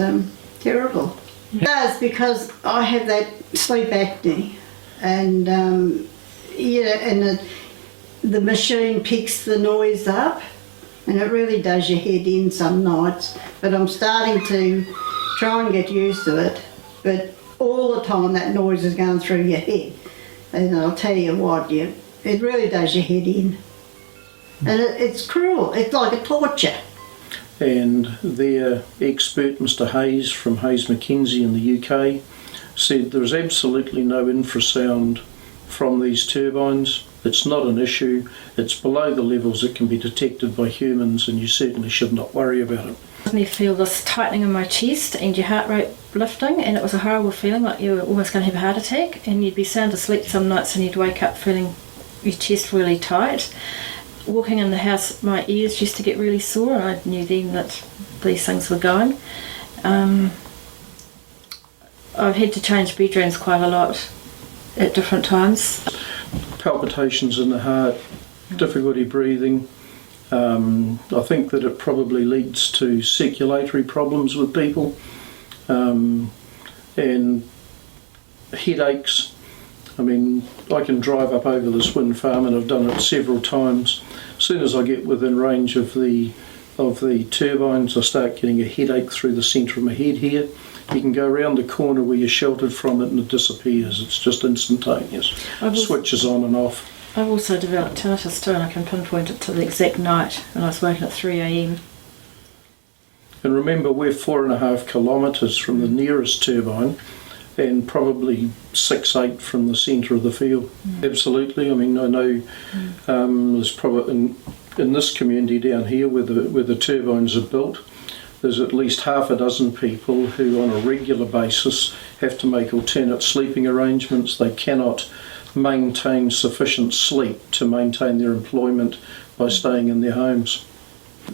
terrible. That's because I have that sleep apnea, and yeah, and the machine picks the noise up, and it really does your head in some nights. But I'm starting to try and get used to it. But all the time that noise is going through your head, and I'll tell you what, it really does your head in, and it's cruel. It's like a torture. and their expert, Mr. Hayes from Hayes Mackenzie in the UK, said there's absolutely no infrasound from these turbines. It's not an issue. It's below the levels that can be detected by humans, and you certainly should not worry about it. You feel this tightening in my chest and your heart rate lifting, and it was a horrible feeling, like you were almost going to have a heart attack, and you'd be sound asleep some nights and you'd wake up feeling your chest really tight. Walking in the house, my ears used to get really sore, and I knew then that these things were going. I've had to change bedrooms quite a lot at different times. Palpitations in the heart, difficulty breathing. I think that it probably leads to circulatory problems with people, and headaches. I mean, I can drive up over this wind farm, and I've done it several times. As soon as I get within range of the turbines, I start getting a headache through the centre of my head here. You can go around the corner where you're sheltered from it and it disappears. It's just instantaneous. Switches on and off. I've also developed tinnitus too, and I can pinpoint it to the exact night when I was woken at 3 a.m. And remember, we're 4.5 kilometres from the nearest turbine and probably 6-8 from the centre of the field. Absolutely. I mean, I know there's probably in this community down here where the turbines are built, there's at least half a dozen people who on a regular basis have to make alternate sleeping arrangements. They cannot maintain sufficient sleep to maintain their employment by staying in their homes.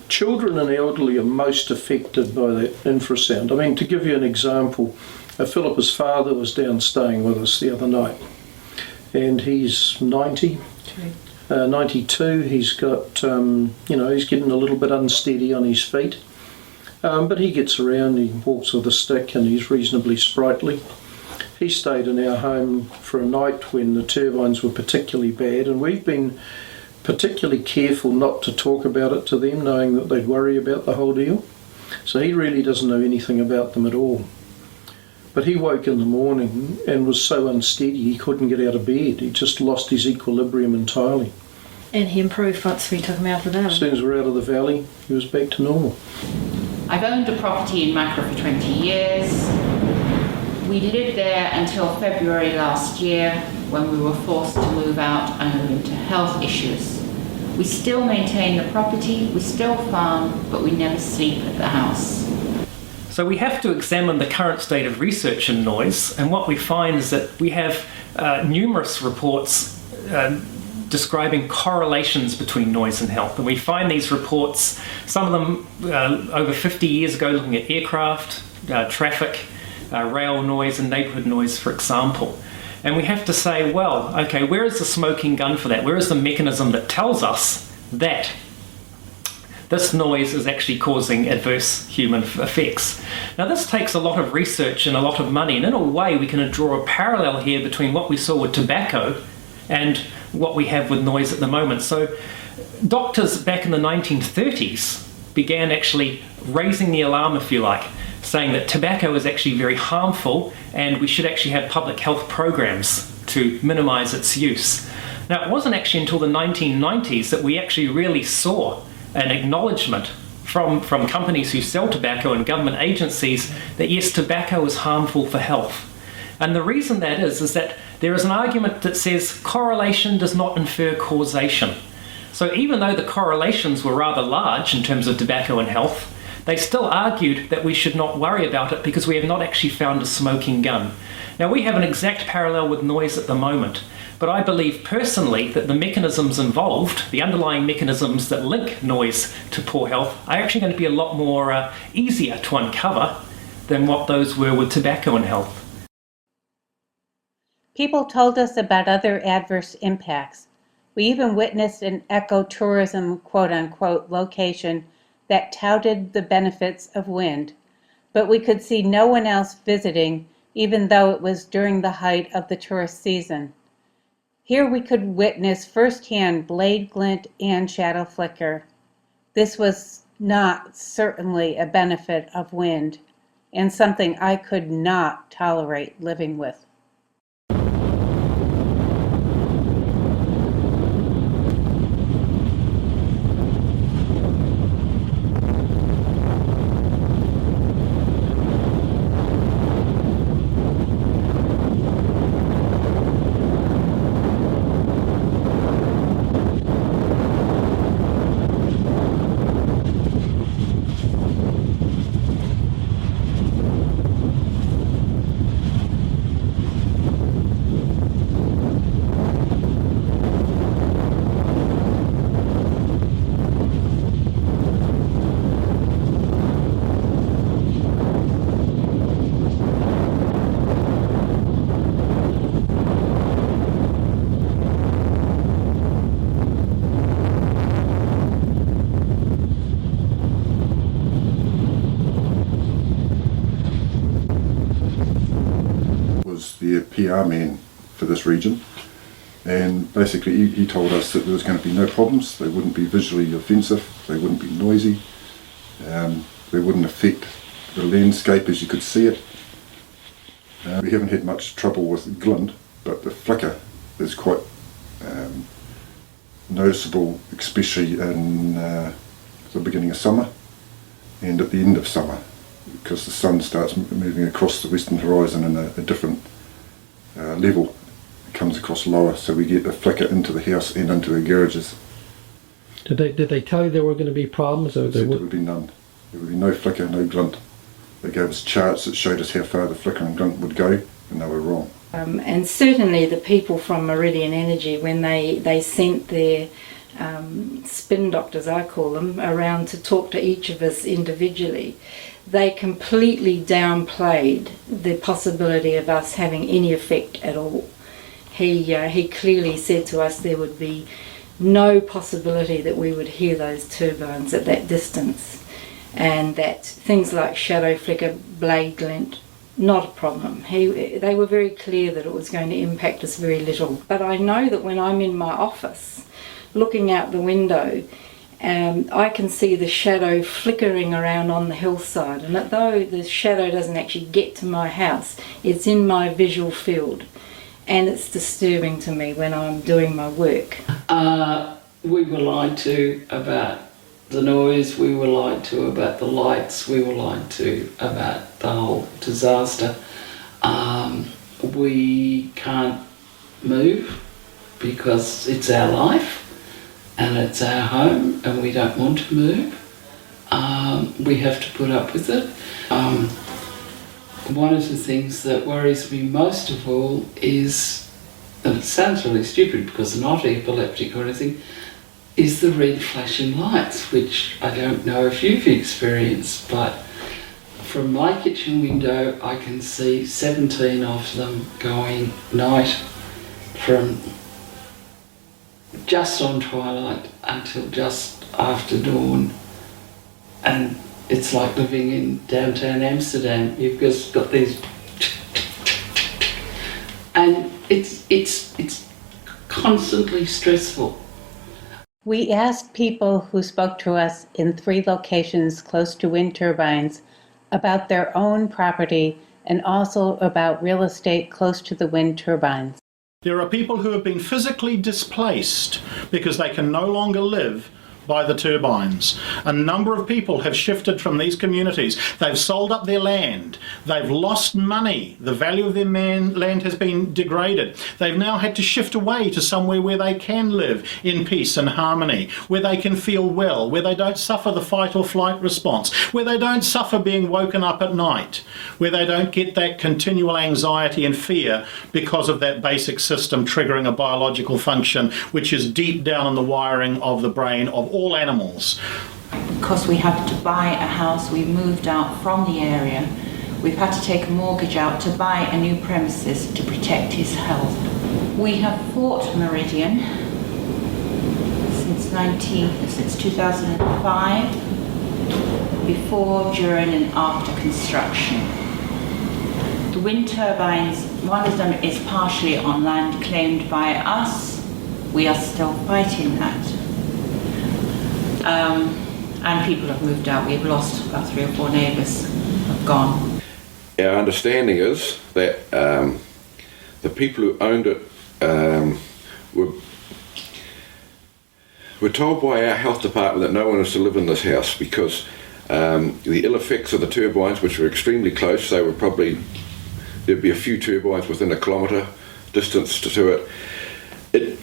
Children and elderly are most affected by that infrasound. I mean, to give you an example, Philippa's father was down staying with us the other night, and he's 92. He's got, he's getting a little bit unsteady on his feet, but he gets around, he walks with a stick, and he's reasonably sprightly. He stayed in our home for a night when the turbines were particularly bad, and we've been particularly careful not to talk about it to them, knowing that they'd worry about the whole deal. So he really doesn't know anything about them at all. But he woke in the morning and was so unsteady he couldn't get out of bed. He just lost his equilibrium entirely. And he improved once we took him out of the valley. As soon as we're out of the valley, he was back to normal. I've owned a property in Macra for 20 years. We lived there until February last year when we were forced to move out owing to health issues. We still maintain the property, we still farm, but we never sleep at the house. So we have to examine the current state of research in noise, and what we find is that we have numerous reports describing correlations between noise and health. And we find these reports, some of them over 50 years ago, looking at aircraft, traffic, rail noise and neighbourhood noise, for example. And we have to say, well, okay, where is the smoking gun for that? Where is the mechanism that tells us that this noise is actually causing adverse human effects? Now, this takes a lot of research and a lot of money, and in a way we can draw a parallel here between what we saw with tobacco and what we have with noise at the moment. So doctors back in the 1930s began actually raising the alarm, if you like, saying that tobacco is actually very harmful and we should actually have public health programs to minimise its use. Now, it wasn't actually until the 1990s that we actually really saw an acknowledgement from companies who sell tobacco and government agencies that yes, tobacco is harmful for health. And the reason that is that there is an argument that says correlation does not infer causation. So even though the correlations were rather large in terms of tobacco and health, they still argued that we should not worry about it because we have not actually found a smoking gun. Now, we have an exact parallel with noise at the moment, but I believe personally that the mechanisms involved, the underlying mechanisms that link noise to poor health, are actually going to be a lot more easier to uncover than what those were with tobacco and health. People told us about other adverse impacts. We even witnessed an ecotourism, quote-unquote, location that touted the benefits of wind, but we could see no one else visiting, even though it was during the height of the tourist season. Here we could witness firsthand blade glint and shadow flicker. This was not certainly a benefit of wind, and something I could not tolerate living with. their PR man for this region, and basically he told us that there was going to be no problems. They wouldn't be visually offensive, they wouldn't be noisy, they wouldn't affect the landscape as you could see it. We haven't had much trouble with glint, but the flicker is quite noticeable, especially in the beginning of summer and at the end of summer, because the sun starts moving across the western horizon in a different level. It comes across lower, so we get a flicker into the house and into the garages. Did they tell you there were going to be problems? Or there would be none. There would be no flicker, no glint. They gave us charts that showed us how far the flicker and glint would go, and they were wrong. And certainly the people from Meridian Energy, when they sent their spin doctors, I call them, around to talk to each of us individually, they completely downplayed the possibility of us having any effect at all. He clearly said to us there would be no possibility that we would hear those turbines at that distance, and that things like shadow flicker, blade glint, not a problem. They were very clear that it was going to impact us very little. But I know that when I'm in my office, looking out the window, I can see the shadow flickering around on the hillside, and although the shadow doesn't actually get to my house, it's in my visual field, and it's disturbing to me when I'm doing my work. We were lied to about the noise, we were lied to about the lights, we were lied to about the whole disaster. We can't move because it's our life and it's our home and we don't want to move. We have to put up with it. One of the things that worries me most of all is, and it sounds really stupid because I'm not epileptic or anything, is the red flashing lights, which I don't know if you've experienced, but from my kitchen window I can see 17 of them going night from just on twilight until just after dawn, and it's like living in downtown Amsterdam. You've just got these and it's constantly stressful. We asked people who spoke to us in 3 locations close to wind turbines about their own property and also about real estate close to the wind turbines. There are people who have been physically displaced because they can no longer live by the turbines. A number of people have shifted from these communities. They've sold up their land. They've lost money. The value of their land has been degraded. They've now had to shift away to somewhere where they can live in peace and harmony, where they can feel well, where they don't suffer the fight or flight response, where they don't suffer being woken up at night, where they don't get that continual anxiety and fear because of that basic system triggering a biological function which is deep down in the wiring of the brain of all animals. Because we had to buy a house, we moved out from the area. We've had to take a mortgage out to buy a new premises to protect his health. We have fought Meridian since 2005, before, during and after construction. The wind turbines, one of them is partially on land claimed by us. We are still fighting that. And people have moved out. We've lost about 3 or 4 neighbours have gone. Our understanding is that the people who owned it were told by our health department that no one is to live in this house because the ill effects of the turbines, which were extremely close, they were probably, there'd be a few turbines within a kilometre distance to it. It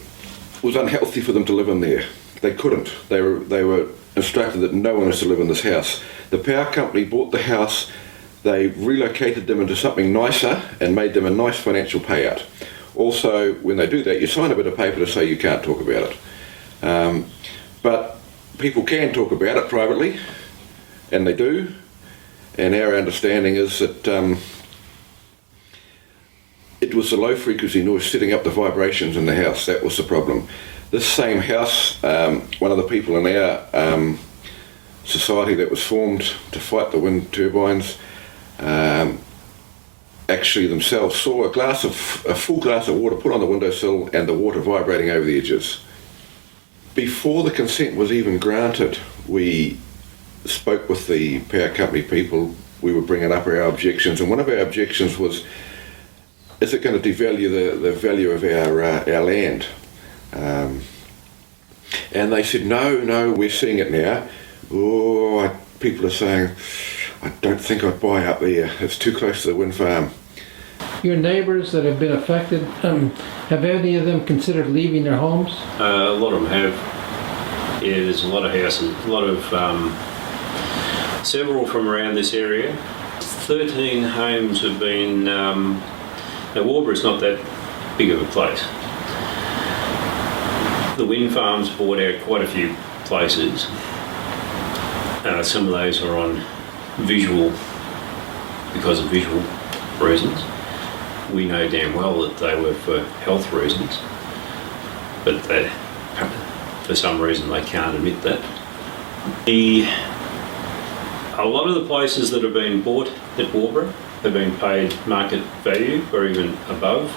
was unhealthy for them to live in there. They couldn't. They were instructed that no one is to live in this house. The power company bought the house, they relocated them into something nicer and made them a nice financial payout. Also, when they do that, you sign a bit of paper to say you can't talk about it. But people can talk about it privately, and they do. And our understanding is that it was the low frequency noise setting up the vibrations in the house. That was the problem. This same house, one of the people in our society that was formed to fight the wind turbines, actually themselves saw a full glass of water put on the windowsill and the water vibrating over the edges. Before the consent was even granted, we spoke with the power company people. We were bringing up our objections, and one of our objections was, is it going to devalue the value of our land? And they said, no, we're seeing it now. People are saying, I don't think I'd buy up there. It's too close to the wind farm. Your neighbours that have been affected, have any of them considered leaving their homes? A lot of them have. Yeah, there's a lot of houses, a lot of, several from around this area. 13 homes have been, now Warburg's not that big of a place. The wind farms bought out quite a few places. Some of those are on visual, because of visual reasons. We know damn well that they were for health reasons, but they, for some reason they can't admit that. A lot of the places that have been bought at Warburg have been paid market value or even above,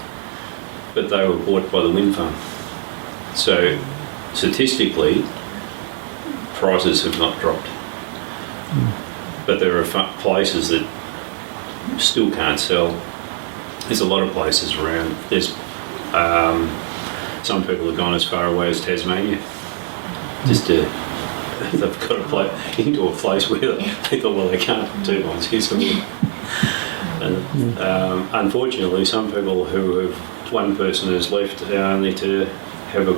but they were bought by the wind farm. So statistically, prices have not dropped. But there are places that still can't sell. There's a lot of places around. There's some people have gone as far away as Tasmania. Just to, they've got into a place where they thought, well, they can't put turbines here, so and unfortunately, some people who have, one person has left only to have a,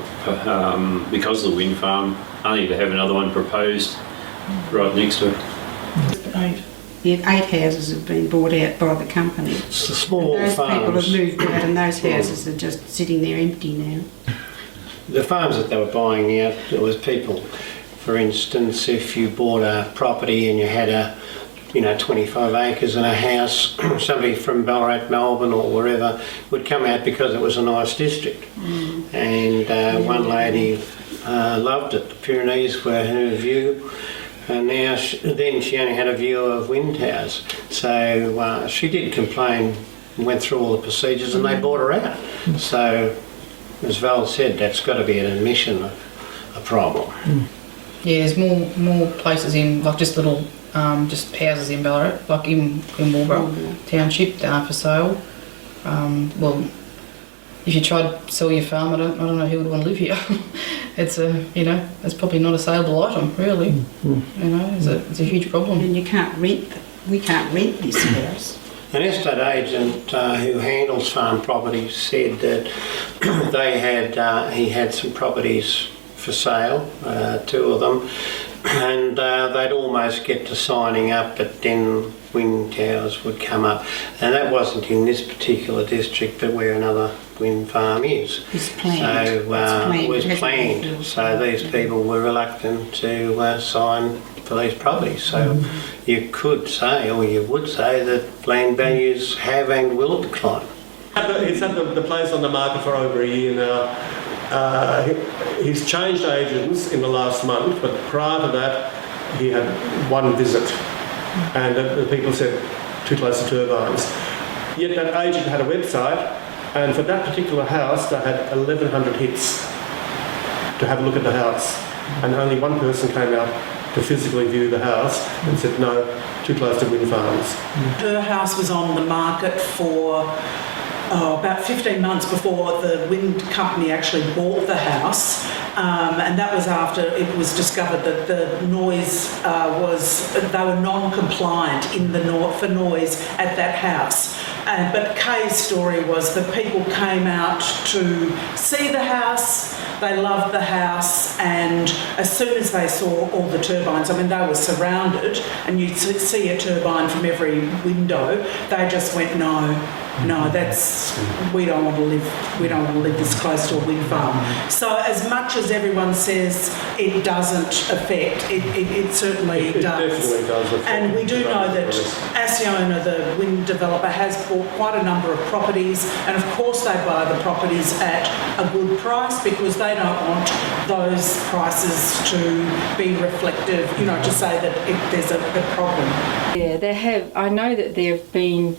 because of the wind farm, only to have another one proposed right next to it. 8 houses have been bought out by the company. It's the small those farms. people have moved out and those houses are just sitting there empty now. The farms that they were buying out, it was people. For instance, if you bought a property and you had 25 acres and a house, somebody from Ballarat, Melbourne or wherever would come out because it was a nice district. And one lady loved it. The Pyrenees were her view. And now, then she only had a view of wind towers. So she did complain, went through all the procedures and they bought her out. So, as Val said, that's got to be an admission of a problem. Yeah, there's more places in, like just little, just houses in Ballarat, like in Marlborough Township, for sale. Well, if you tried to sell your farm, I don't know who would want to live here. It's it's probably not a saleable item, really. It's a huge problem. And you can't rent. We can't rent this house. An estate agent who handles farm properties said that he had some properties for sale, 2 of them, and they'd almost get to signing up, but then wind towers would come up, and that wasn't in this particular district, but where another wind farm is. It's planned. So it was planned. So these people were reluctant to sign for these properties. So you could say, or you would say, that land values have and will decline. He's had the place on the market for over a year now. He's changed agents in the last month, but prior to that, he had 1 visit, and the people said too close to turbines. Yet that agent had a website, and for that particular house, they had 1,100 hits to have a look at the house, and only 1 person came out to physically view the house and said no, too close to wind farms. Her house was on the market for about 15 months before the wind company actually bought the house, and that was after it was discovered that the noise they were non-compliant for noise at that house. But Kay's story was that people came out to see the house, they loved the house, and as soon as they saw all the turbines, I mean, they were surrounded, and you'd see a turbine from every window, they just went, no, we don't want to live this close to a wind farm. So as much as everyone says it doesn't affect, it certainly does. It definitely does affect. And we do know that Acciona, the wind developer, has bought quite a number of properties, and of course they buy the properties at a good price because they don't want those prices to be reflective, to say that there's a problem. Yeah, there have. I know that there have been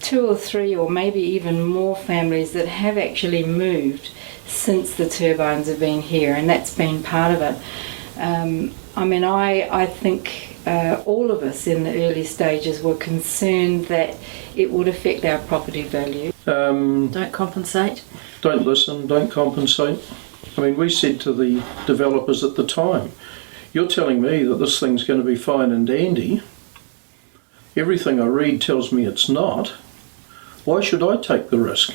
2 or 3 or maybe even more families that have actually moved since the turbines have been here, and that's been part of it. I mean, I think all of us in the early stages were concerned that it would affect our property value. Don't compensate. Don't listen, don't compensate. I mean, we said to the developers at the time, you're telling me that this thing's going to be fine and dandy. Everything I read tells me it's not. Why should I take the risk?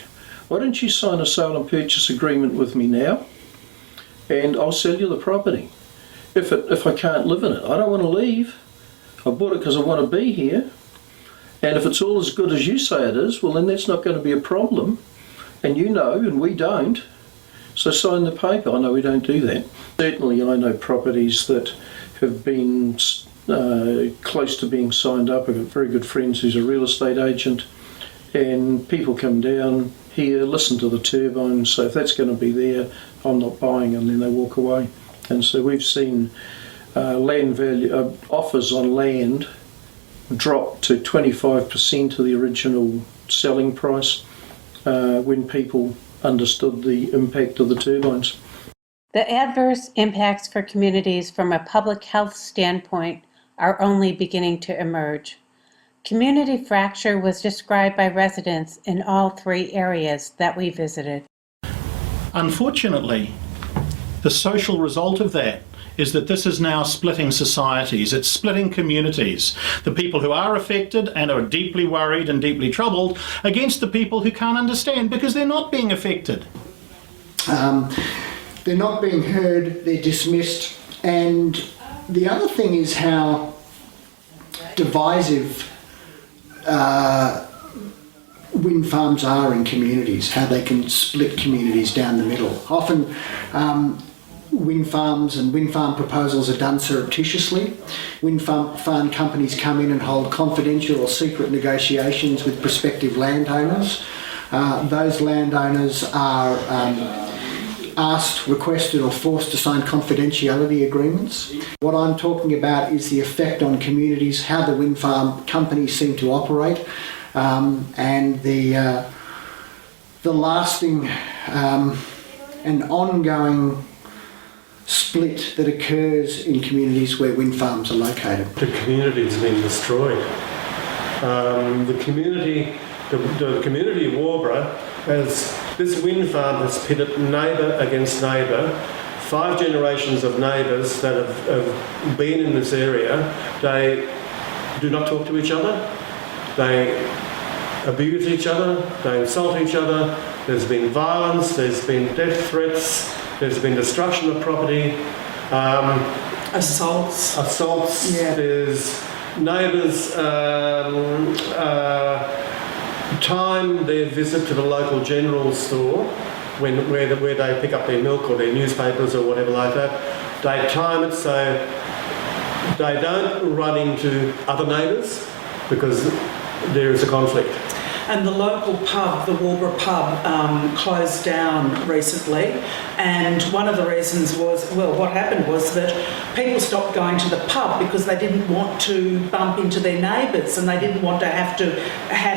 Why don't you sign a sale and purchase agreement with me now, and I'll sell you the property. If I can't live in it, I don't want to leave. I bought it because I want to be here. And if it's all as good as you say it is, well then that's not going to be a problem. And you know, and we don't. So sign the paper. I know we don't do that. Certainly I know properties that have been close to being signed up. I've got very good friends who's a real estate agent, and people come down here, listen to the turbines, so if that's going to be there, I'm not buying, and then they walk away. And so we've seen land value offers on land drop to 25% of the original selling price when people understood the impact of the turbines. The adverse impacts for communities from a public health standpoint are only beginning to emerge. Community fracture was described by residents in all 3 areas that we visited. Unfortunately, the social result of that is that this is now splitting societies. It's splitting communities. The people who are affected and are deeply worried and deeply troubled against the people who can't understand because they're not being affected. They're not being heard, they're dismissed. And the other thing is how divisive wind farms are in communities, how they can split communities down the middle. Often wind farms and wind farm proposals are done surreptitiously. Wind farm companies come in and hold confidential or secret negotiations with prospective landowners. Those landowners are asked, requested or forced to sign confidentiality agreements. What I'm talking about is the effect on communities, how the wind farm companies seem to operate, and the lasting and ongoing split that occurs in communities where wind farms are located. The community's been destroyed. The community of Warborough has, this wind farm has pitted neighbour against neighbour. 5 generations of neighbours that have been in this area, they do not talk to each other, they abuse each other, they insult each other, there's been violence, there's been death threats, there's been destruction of property, assaults, yeah. There's neighbours time their visit to the local general store where they pick up their milk or their newspapers or whatever like that. They time it so they don't run into other neighbours because there is a conflict. And the local pub, the Warborough pub, closed down recently, and one of the reasons was, well, what happened was that people stopped going to the pub because they didn't want to bump into their neighbours and they didn't want to have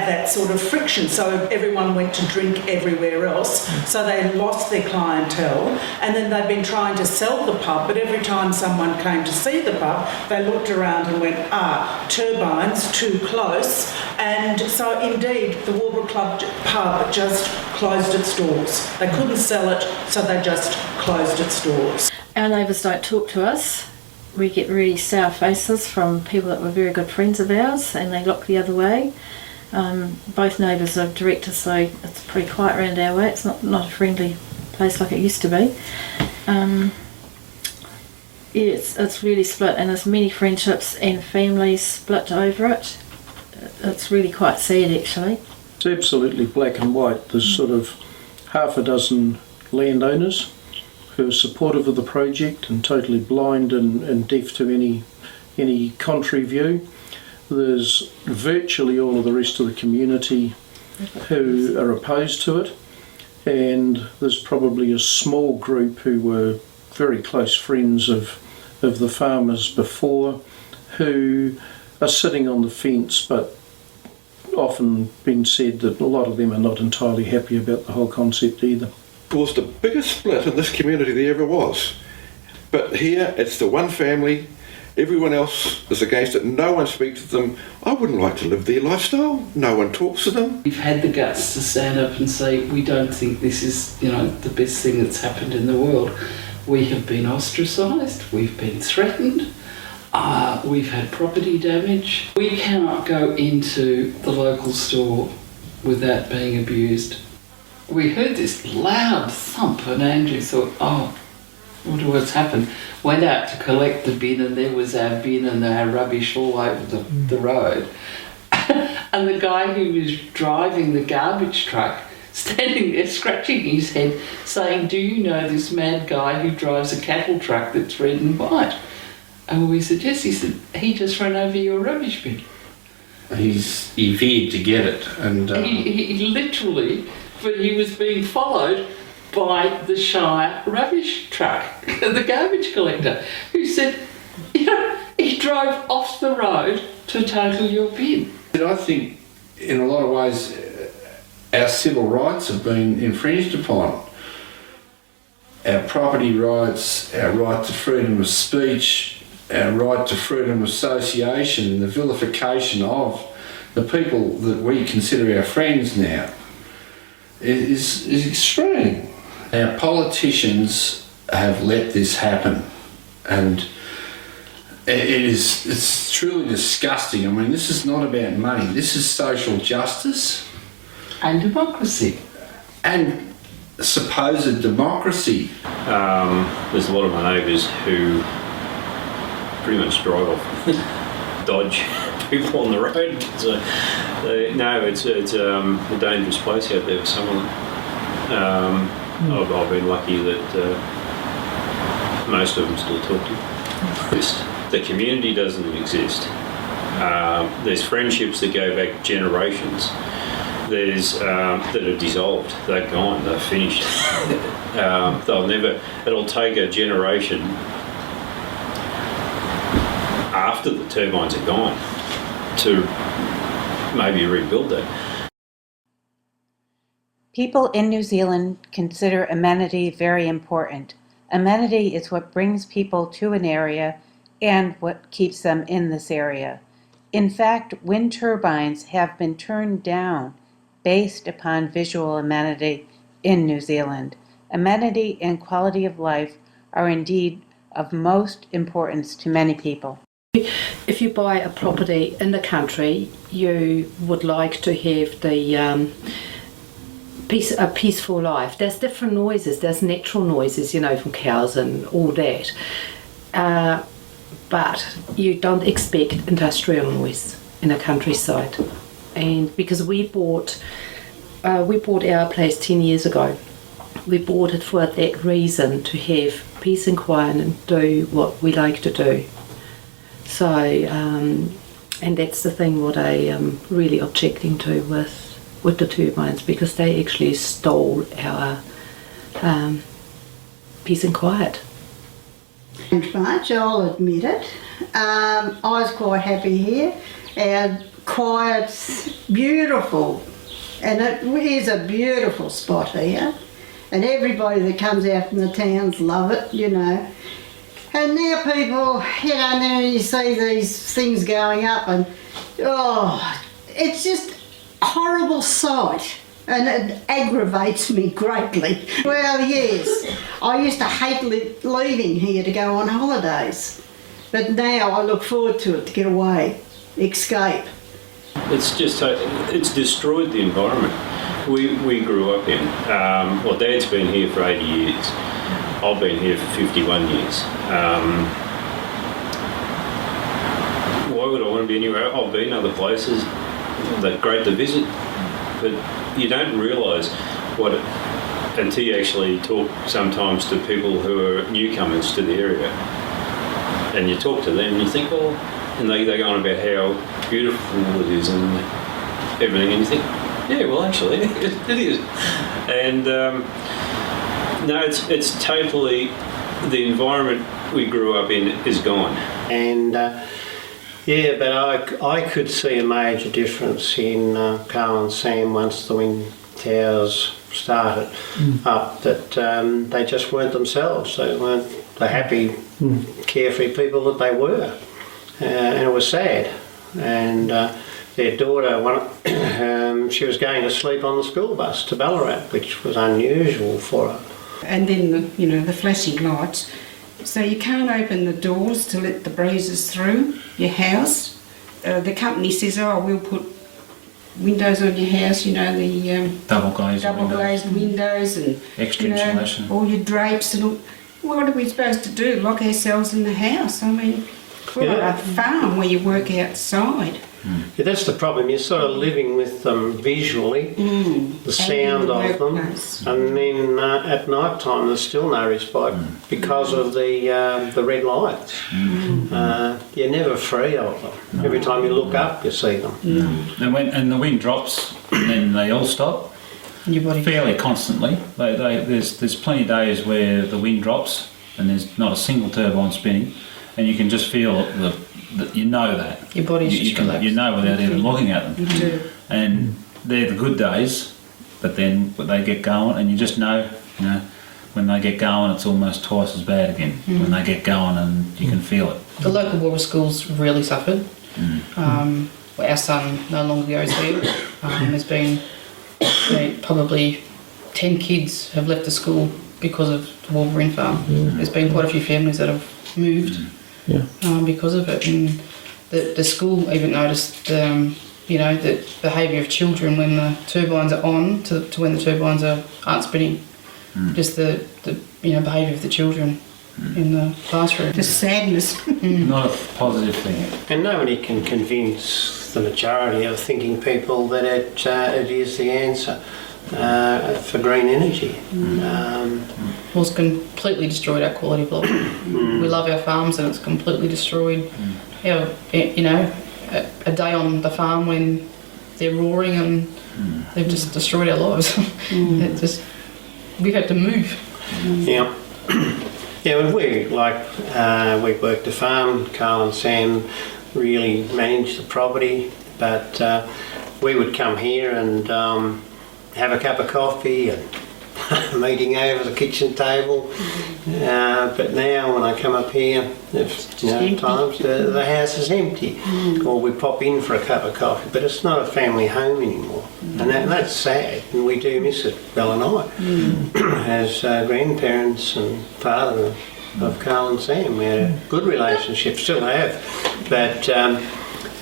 that sort of friction, so everyone went to drink everywhere else, so they lost their clientele, and then they've been trying to sell the pub, but every time someone came to see the pub, they looked around and went, turbines, too close, and so indeed the Warborough pub just closed its doors. They couldn't sell it, so they just closed its doors. Our neighbours don't talk to us. We get really sour faces from people that were very good friends of ours, and they look the other way. Both neighbours are direct to say it's pretty quiet around our way. It's not a friendly place like it used to be. It's really split, and there's many friendships and families split over it. It's really quite sad, actually. It's absolutely black and white. There's sort of half a dozen landowners who are supportive of the project and totally blind and deaf to any contrary view. There's virtually all of the rest of the community who are opposed to it, and there's probably a small group who were very close friends of the farmers before who are sitting on the fence but often been said that a lot of them are not entirely happy about the whole concept either. It was the biggest split in this community there ever was. But here, it's the one family, everyone else is against it, no one speaks to them. I wouldn't like to live their lifestyle, no one talks to them. We've had the guts to stand up and say, we don't think this is, the best thing that's happened in the world. We have been ostracised, we've been threatened, we've had property damage. We cannot go into the local store without being abused. We heard this loud thump and Andrew thought, I wonder what's happened. Went out to collect the bin and there was our bin and our rubbish all over the road. And the guy who was driving the garbage truck standing there scratching his head saying, do you know this mad guy who drives a cattle truck that's red and white? And we said, yes. He said, he just ran over your rubbish bin. He feared to get it. And He literally, but he was being followed by the Shire rubbish truck, the garbage collector, who said, he drove off the road to total your bin. I think in a lot of ways our civil rights have been infringed upon. Our property rights, our right to freedom of speech, our right to freedom of association, and the vilification of the people that we consider our friends now is extreme. Our politicians have let this happen, and it's truly disgusting. I mean, this is not about money. This is social justice. And democracy. And supposed democracy. There's a lot of my neighbours who pretty much drive off, dodge people on the road. So, it's a dangerous place out there for some of them. I've been lucky that most of them still talk to me. The community doesn't exist. There's friendships that go back generations. There's that are dissolved. They're gone. They're finished. They'll never. It'll take a generation after the turbines are gone to maybe rebuild that. People in New Zealand consider amenity very important. Amenity is what brings people to an area and what keeps them in this area. In fact, wind turbines have been turned down based upon visual amenity in New Zealand. Amenity and quality of life are indeed of most importance to many people. If you buy a property in the country, you would like to have the a peaceful life. There's different noises. There's natural noises, from cows and all that. But you don't expect industrial noise in a countryside. And because we bought our place 10 years ago. We bought it for that reason, to have peace and quiet and do what we like to do. So, and that's the thing what I am really objecting to with the turbines, because they actually stole our peace and quiet. Much, I'll admit it. I was quite happy here. Our quiet's beautiful, and it is a beautiful spot here. And everybody that comes out from the towns love it, And now people, now you see these things going up and, it's just a horrible sight. And it aggravates me greatly. Well, yes, I used to hate leaving here to go on holidays. But now I look forward to it, to get away, escape. It's destroyed the environment we grew up in. Dad's been here for 80 years. I've been here for 51 years. Why would I want to be anywhere? I've been other places. They're great to visit, but you don't realise until you actually talk sometimes to people who are newcomers to the area, and you talk to them and you think, and they go on about how beautiful it is and everything, and you think, yeah, well, actually, it is. And no, it's totally, the environment we grew up in is gone. And Yeah, but I could see a major difference in Carl and Sam once the wind towers started up, that they just weren't themselves. They weren't the happy, carefree people that they were. And it was sad. And their daughter, she was going to sleep on the school bus to Ballarat, which was unusual for her. And then, the flashing lights. So you can't open the doors to let the breezes through your house. The company says, oh, we'll put windows on your house, the double glazed windows and extra insulation. All your drapes and all. What are we supposed to do? Lock ourselves in the house? I mean, we're like a farm where you work outside. Yeah, that's the problem. You're sort of living with them visually, the sound of them, and then at night time there's still no respite because of the red lights. You're never free of them. Every time you look up, you see them. And the wind drops, and then they all stop. Fairly constantly. There's plenty of days where the wind drops and there's not a single turbine spinning, and you can just feel that you know that. Your body's just relaxed. You know without even looking at them. You do. And they're the good days, but then when they get going, and you just know, when they get going, it's almost twice as bad again. When they get going, and you can feel it. The local water schools really suffered. Our son no longer goes there. There's been probably 10 kids have left the school because of the Waverley Wind Farm. There's been quite a few families that have moved because of it. And the school even noticed, the behaviour of children when the turbines are on to when the turbines aren't spinning. Just the behaviour of the children in the classroom. The sadness. Not a positive thing. And nobody can convince the majority of thinking people that it is the answer for green energy. Well, it's completely destroyed our quality of life. We love our farms and it's completely destroyed our, a day on the farm when they're roaring and they've just destroyed our lives. We've had to move. Yeah. Yeah, we worked the farm. Carl and Sam really managed the property, but we would come here and have a cup of coffee and meeting over the kitchen table. But now when I come up here, times the house is empty, or we pop in for a cup of coffee. But it's not a family home anymore, and that's sad. And we do miss it, Belle and I, as grandparents and father of Carl and Sam. We had a good relationship, still have, but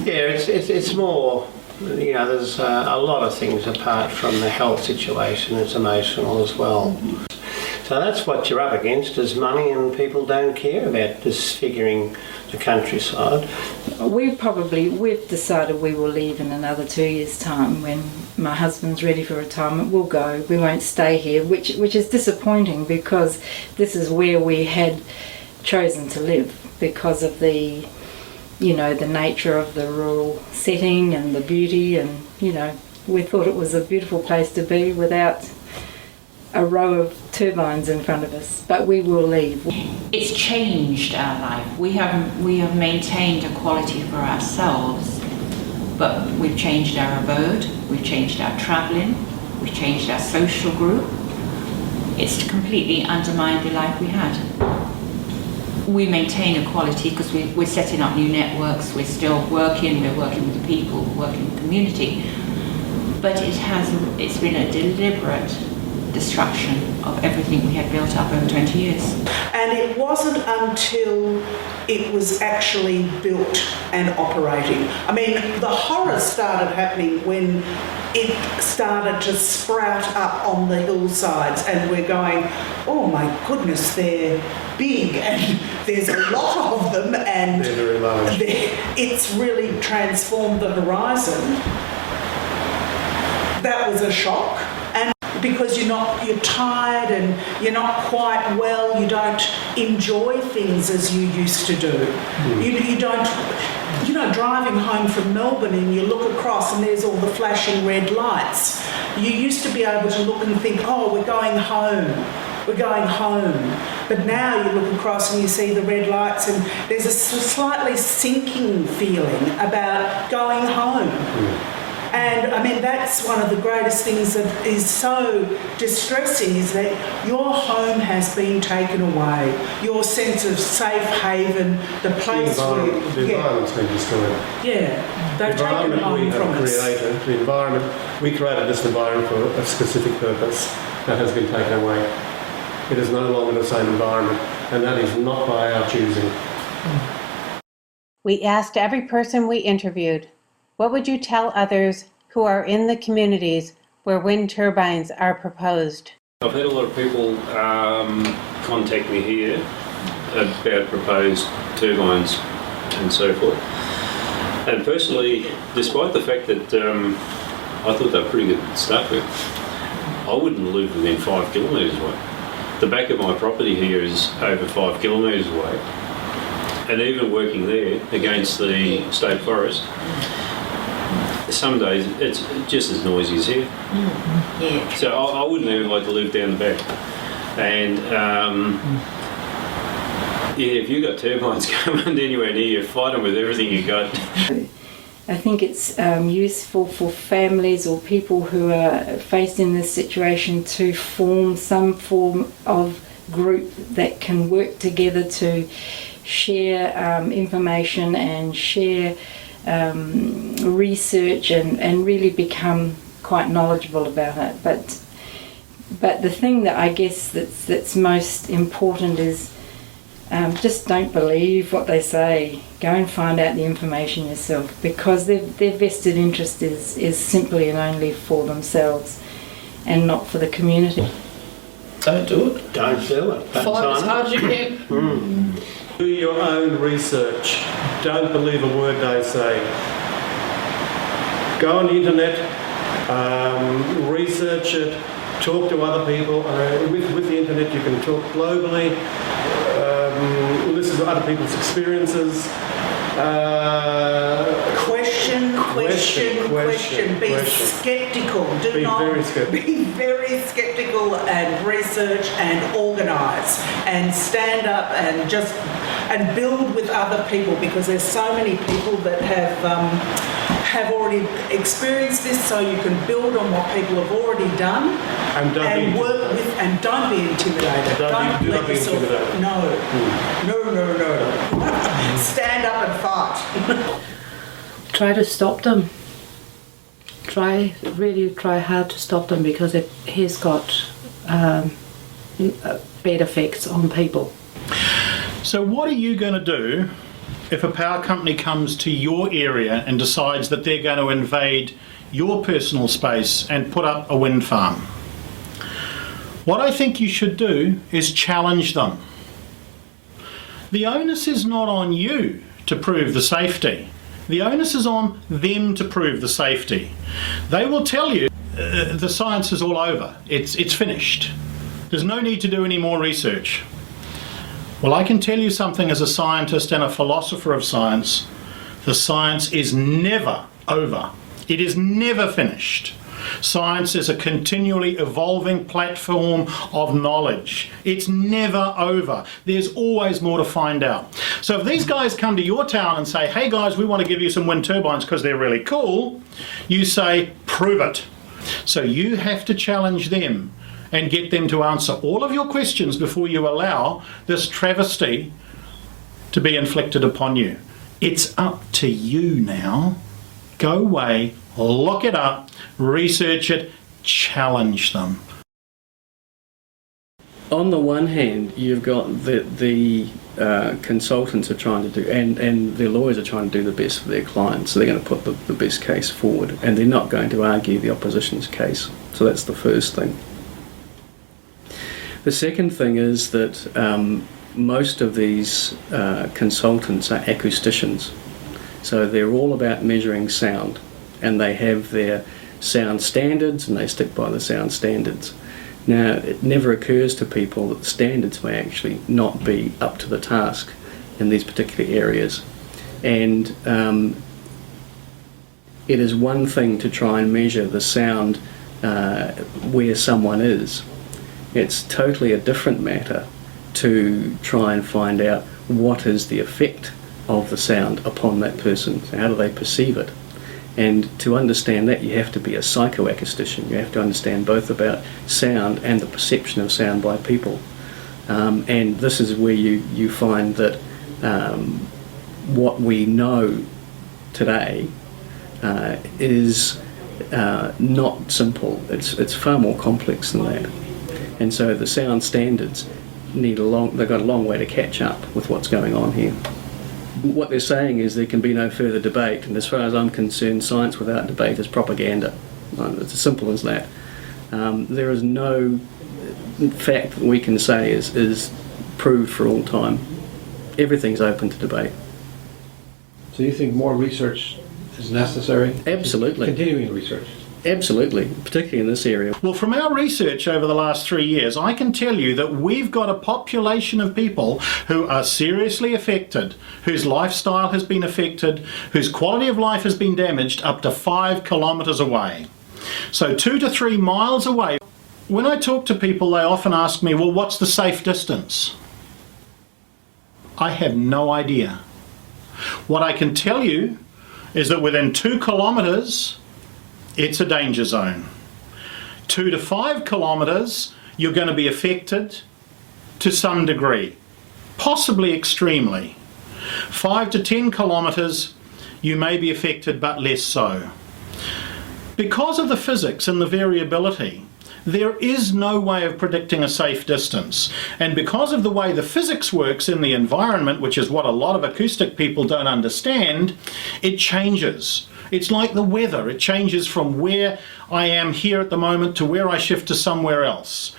it's more. There's a lot of things apart from the health situation. It's emotional as well. So that's what you're up against, is money, and people don't care about disfiguring the countryside. We've decided we will leave in another 2 years' time. When my husband's ready for retirement, we'll go. We won't stay here, which is disappointing because this is where we had chosen to live because of the nature of the rural setting and the beauty, and we thought it was a beautiful place to be without a row of turbines in front of us, but we will leave. It's changed our life. We have maintained a quality for ourselves, but we've changed our abode, we've changed our travelling, we've changed our social group. It's completely undermined the life we had. We maintain a quality because we're setting up new networks, we're still working, we're working with the people, we're working with the community. But it's been a deliberate destruction of everything we had built up over 20 years. And it wasn't until it was actually built and operating. I mean, the horror started happening when it started to sprout up on the hillsides and we're going, oh my goodness, they're big and there's a lot of them and they're very large. It's really transformed the horizon. That was a shock. And because you're tired and you're not quite well, you don't enjoy things as you used to do. You don't, driving home from Melbourne and you look across and there's all the flashing red lights. You used to be able to look and think, oh, we're going home. we're going home. But now you look across and you see the red lights, and there's a slightly sinking feeling about going home. And I mean, that's one of the greatest things that is so distressing, is that your home has been taken away. Your sense of safe haven, the place where... The environment's been destroyed. Yeah, they've taken home from us. The environment, we created this environment for a specific purpose that has been taken away. It is no longer the same environment, and that is not by our choosing. We asked every person we interviewed, what would you tell others who are in the communities where wind turbines are proposed? I've had a lot of people contact me here about proposed turbines and so forth. And personally, despite the fact that I thought they were pretty good to start with, I wouldn't live within 5 kilometres away. The back of my property here is over 5 kilometres away. And even working there against the state forest, some days it's just as noisy as here. Yeah. So I wouldn't even like to live down the back. And yeah, if you've got turbines coming anywhere near you, fight them with everything you got. I think it's useful for families or people who are faced in this situation to form some form of group that can work together to share information and share research and really become quite knowledgeable about it. But the thing that I guess that's most important is just don't believe what they say. Go and find out the information yourself, because their vested interest is simply and only for themselves and not for the community. Don't do it. Don't do it. Fight as hard as you can. Do your own research. Don't believe a word they say. Go on the internet, research it, talk to other people. With the internet you can talk globally, listen to other people's experiences. Question. Be sceptical. Be very sceptical and research and organise and stand up and build with other people, because there's so many people that have already experienced this, so you can build on what people have already done and work with, and don't be intimidated. Don't let yourself. No. Stand up and fight. Try to stop them. Really try hard to stop them, because it has got bad effects on people. So what are you going to do if a power company comes to your area and decides that they're going to invade your personal space and put up a wind farm? What I think you should do is challenge them. The onus is not on you to prove the safety. The onus is on them to prove the safety. They will tell you the science is all over. It's finished. There's no need to do any more research. Well, I can tell you something as a scientist and a philosopher of science. The science is never over. It is never finished. Science is a continually evolving platform of knowledge. It's never over. There's always more to find out. So if these guys come to your town and say, hey guys, we want to give you some wind turbines because they're really cool, you say, prove it. So you have to challenge them and get them to answer all of your questions before you allow this travesty to be inflicted upon you. It's up to you now. Go away, look it up, research it, challenge them. On the one hand, you've got the consultants are trying to do, and their lawyers are trying to do the best for their clients, so they're going to put the best case forward, and they're not going to argue the opposition's case. So that's the first thing. The second thing is that most of these consultants are acousticians. So they're all about measuring sound, and they have their sound standards and they stick by the sound standards. Now, it never occurs to people that the standards may actually not be up to the task in these particular areas. And it is one thing to try and measure the sound where someone is, It's totally a different matter to try and find out what is the effect of the sound upon that person. So how do they perceive it? And to understand that, you have to be a psychoacoustician. You have to understand both about sound and the perception of sound by people. And this is where you find that what we know today is not simple. It's far more complex than that. And so the sound standards they've got a long way to catch up with what's going on here. What they're saying is there can be no further debate, and as far as I'm concerned, science without debate is propaganda. It's as simple as that. There is no fact that we can say is proved for all time. Everything's open to debate. So you think more research is necessary? Absolutely. Continuing research? Absolutely, particularly in this area. Well, from our research over the last 3 years, I can tell you that we've got a population of people who are seriously affected, whose lifestyle has been affected, whose quality of life has been damaged up to 5 kilometres away. So 2 to 3 miles away. When I talk to people, they often ask me, well, what's the safe distance? I have no idea. What I can tell you is that within 2 kilometres, it's a danger zone. 2 to 5 kilometres, you're going to be affected to some degree, possibly extremely. 5 to 10 kilometres, you may be affected, but less so. Because of the physics and the variability, there is no way of predicting a safe distance. And because of the way the physics works in the environment, which is what a lot of acoustic people don't understand, it changes. It's like the weather. It changes from where I am here at the moment to where I shift to somewhere else.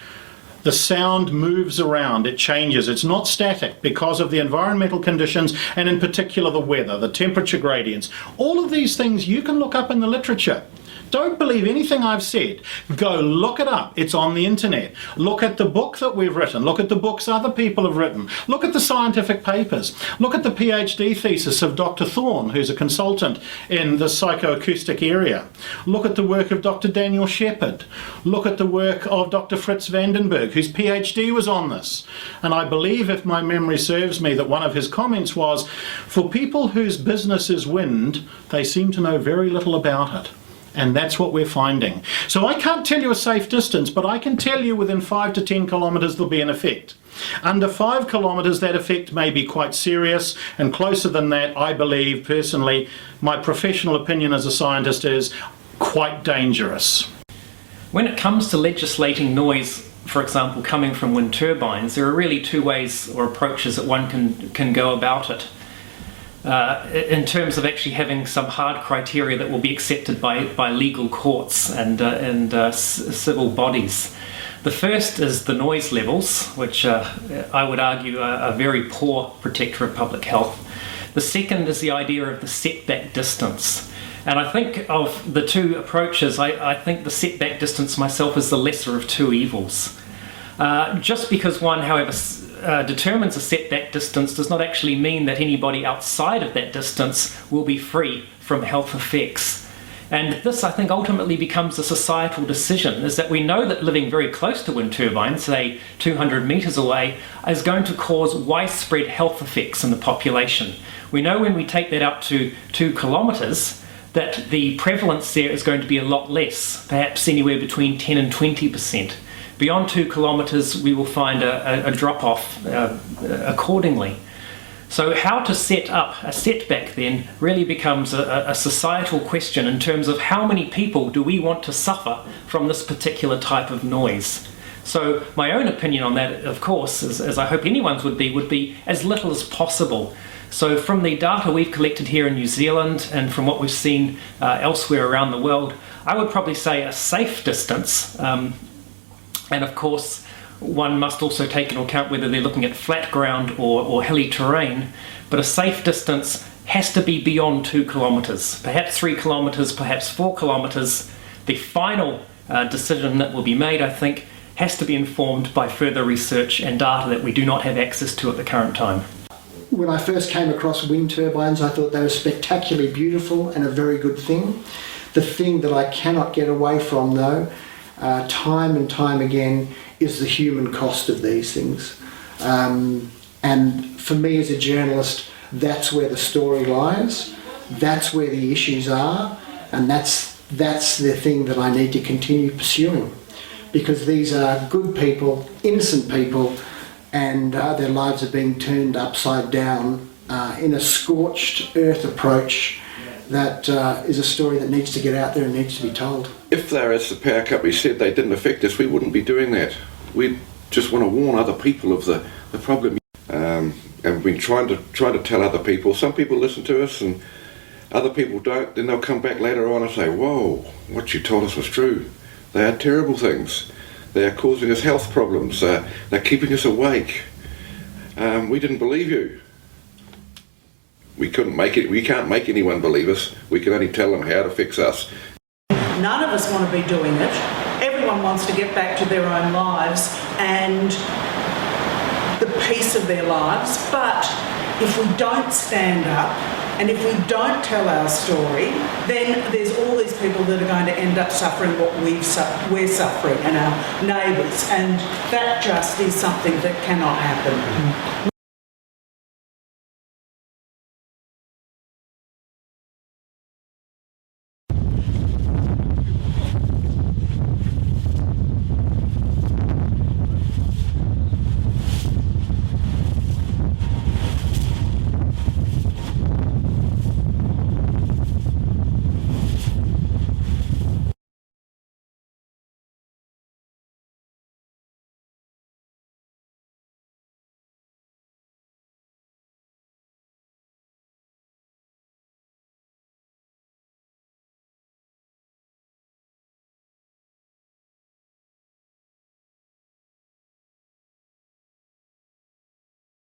The sound moves around, it changes. It's not static because of the environmental conditions, and in particular the weather, the temperature gradients. All of these things you can look up in the literature. Don't believe anything I've said. Go look it up. It's on the internet. Look at the book that we've written. Look at the books other people have written. Look at the scientific papers. Look at the PhD thesis of Dr. Thorne, who's a consultant in the psychoacoustic area. Look at the work of Dr. Daniel Shepherd. Look at the work of Dr. Fritz Vandenberg, whose PhD was on this. And I believe, if my memory serves me, that one of his comments was, for people whose business is wind, they seem to know very little about it. And that's what we're finding. So I can't tell you a safe distance, but I can tell you within 5 to 10 kilometres there'll be an effect. Under 5 kilometres that effect may be quite serious, and closer than that, I believe personally, my professional opinion as a scientist is quite dangerous. When it comes to legislating noise, for example, coming from wind turbines, there are really 2 ways or approaches that one can go about it. In terms of actually having some hard criteria that will be accepted by legal courts and civil bodies. The first is the noise levels, which I would argue are a very poor predictor of public health. The second is the idea of the setback distance. And I think of the 2 approaches, I think the setback distance myself is the lesser of 2 evils. Just because one, however, determines a setback distance does not actually mean that anybody outside of that distance will be free from health effects. And this, I think, ultimately becomes a societal decision, is that we know that living very close to wind turbines, say 200 metres away, is going to cause widespread health effects in the population. We know when we take that up to 2 kilometres that the prevalence there is going to be a lot less, perhaps anywhere between 10 and 20%. Beyond 2 kilometres, we will find a drop-off accordingly. So how to set up a setback then really becomes a societal question in terms of how many people do we want to suffer from this particular type of noise. So my own opinion on that, of course, as I hope anyone's would be as little as possible. So from the data we've collected here in New Zealand and from what we've seen elsewhere around the world, I would probably say a safe distance. And of course, one must also take into account whether they're looking at flat ground or hilly terrain, but a safe distance has to be beyond 2 kilometres, perhaps 3 kilometres, perhaps 4 kilometres. The final decision that will be made, I think, has to be informed by further research and data that we do not have access to at the current time. When I first came across wind turbines, I thought they were spectacularly beautiful and a very good thing. The thing that I cannot get away from, though, time and time again is the human cost of these things. And for me as a journalist, that's where the story lies, that's where the issues are, and that's the thing that I need to continue pursuing. Because these are good people, innocent people, and their lives are being turned upside down in a scorched earth approach that is a story that needs to get out there and needs to be told. If they, as the power company said, they didn't affect us, we wouldn't be doing that. We just want to warn other people of the problem. And we've been trying to tell other people. Some people listen to us and other people don't. Then they'll come back later on and say, whoa, what you told us was true. They are terrible things. They are causing us health problems. They're keeping us awake. We didn't believe you. We couldn't make it. We can't make anyone believe us. We can only tell them how to fix us. None of us want to be doing it. Everyone wants to get back to their own lives and the peace of their lives. But if we don't stand up and if we don't tell our story, then there's all these people that are going to end up suffering what we're suffering and our neighbours. And that just is something that cannot happen.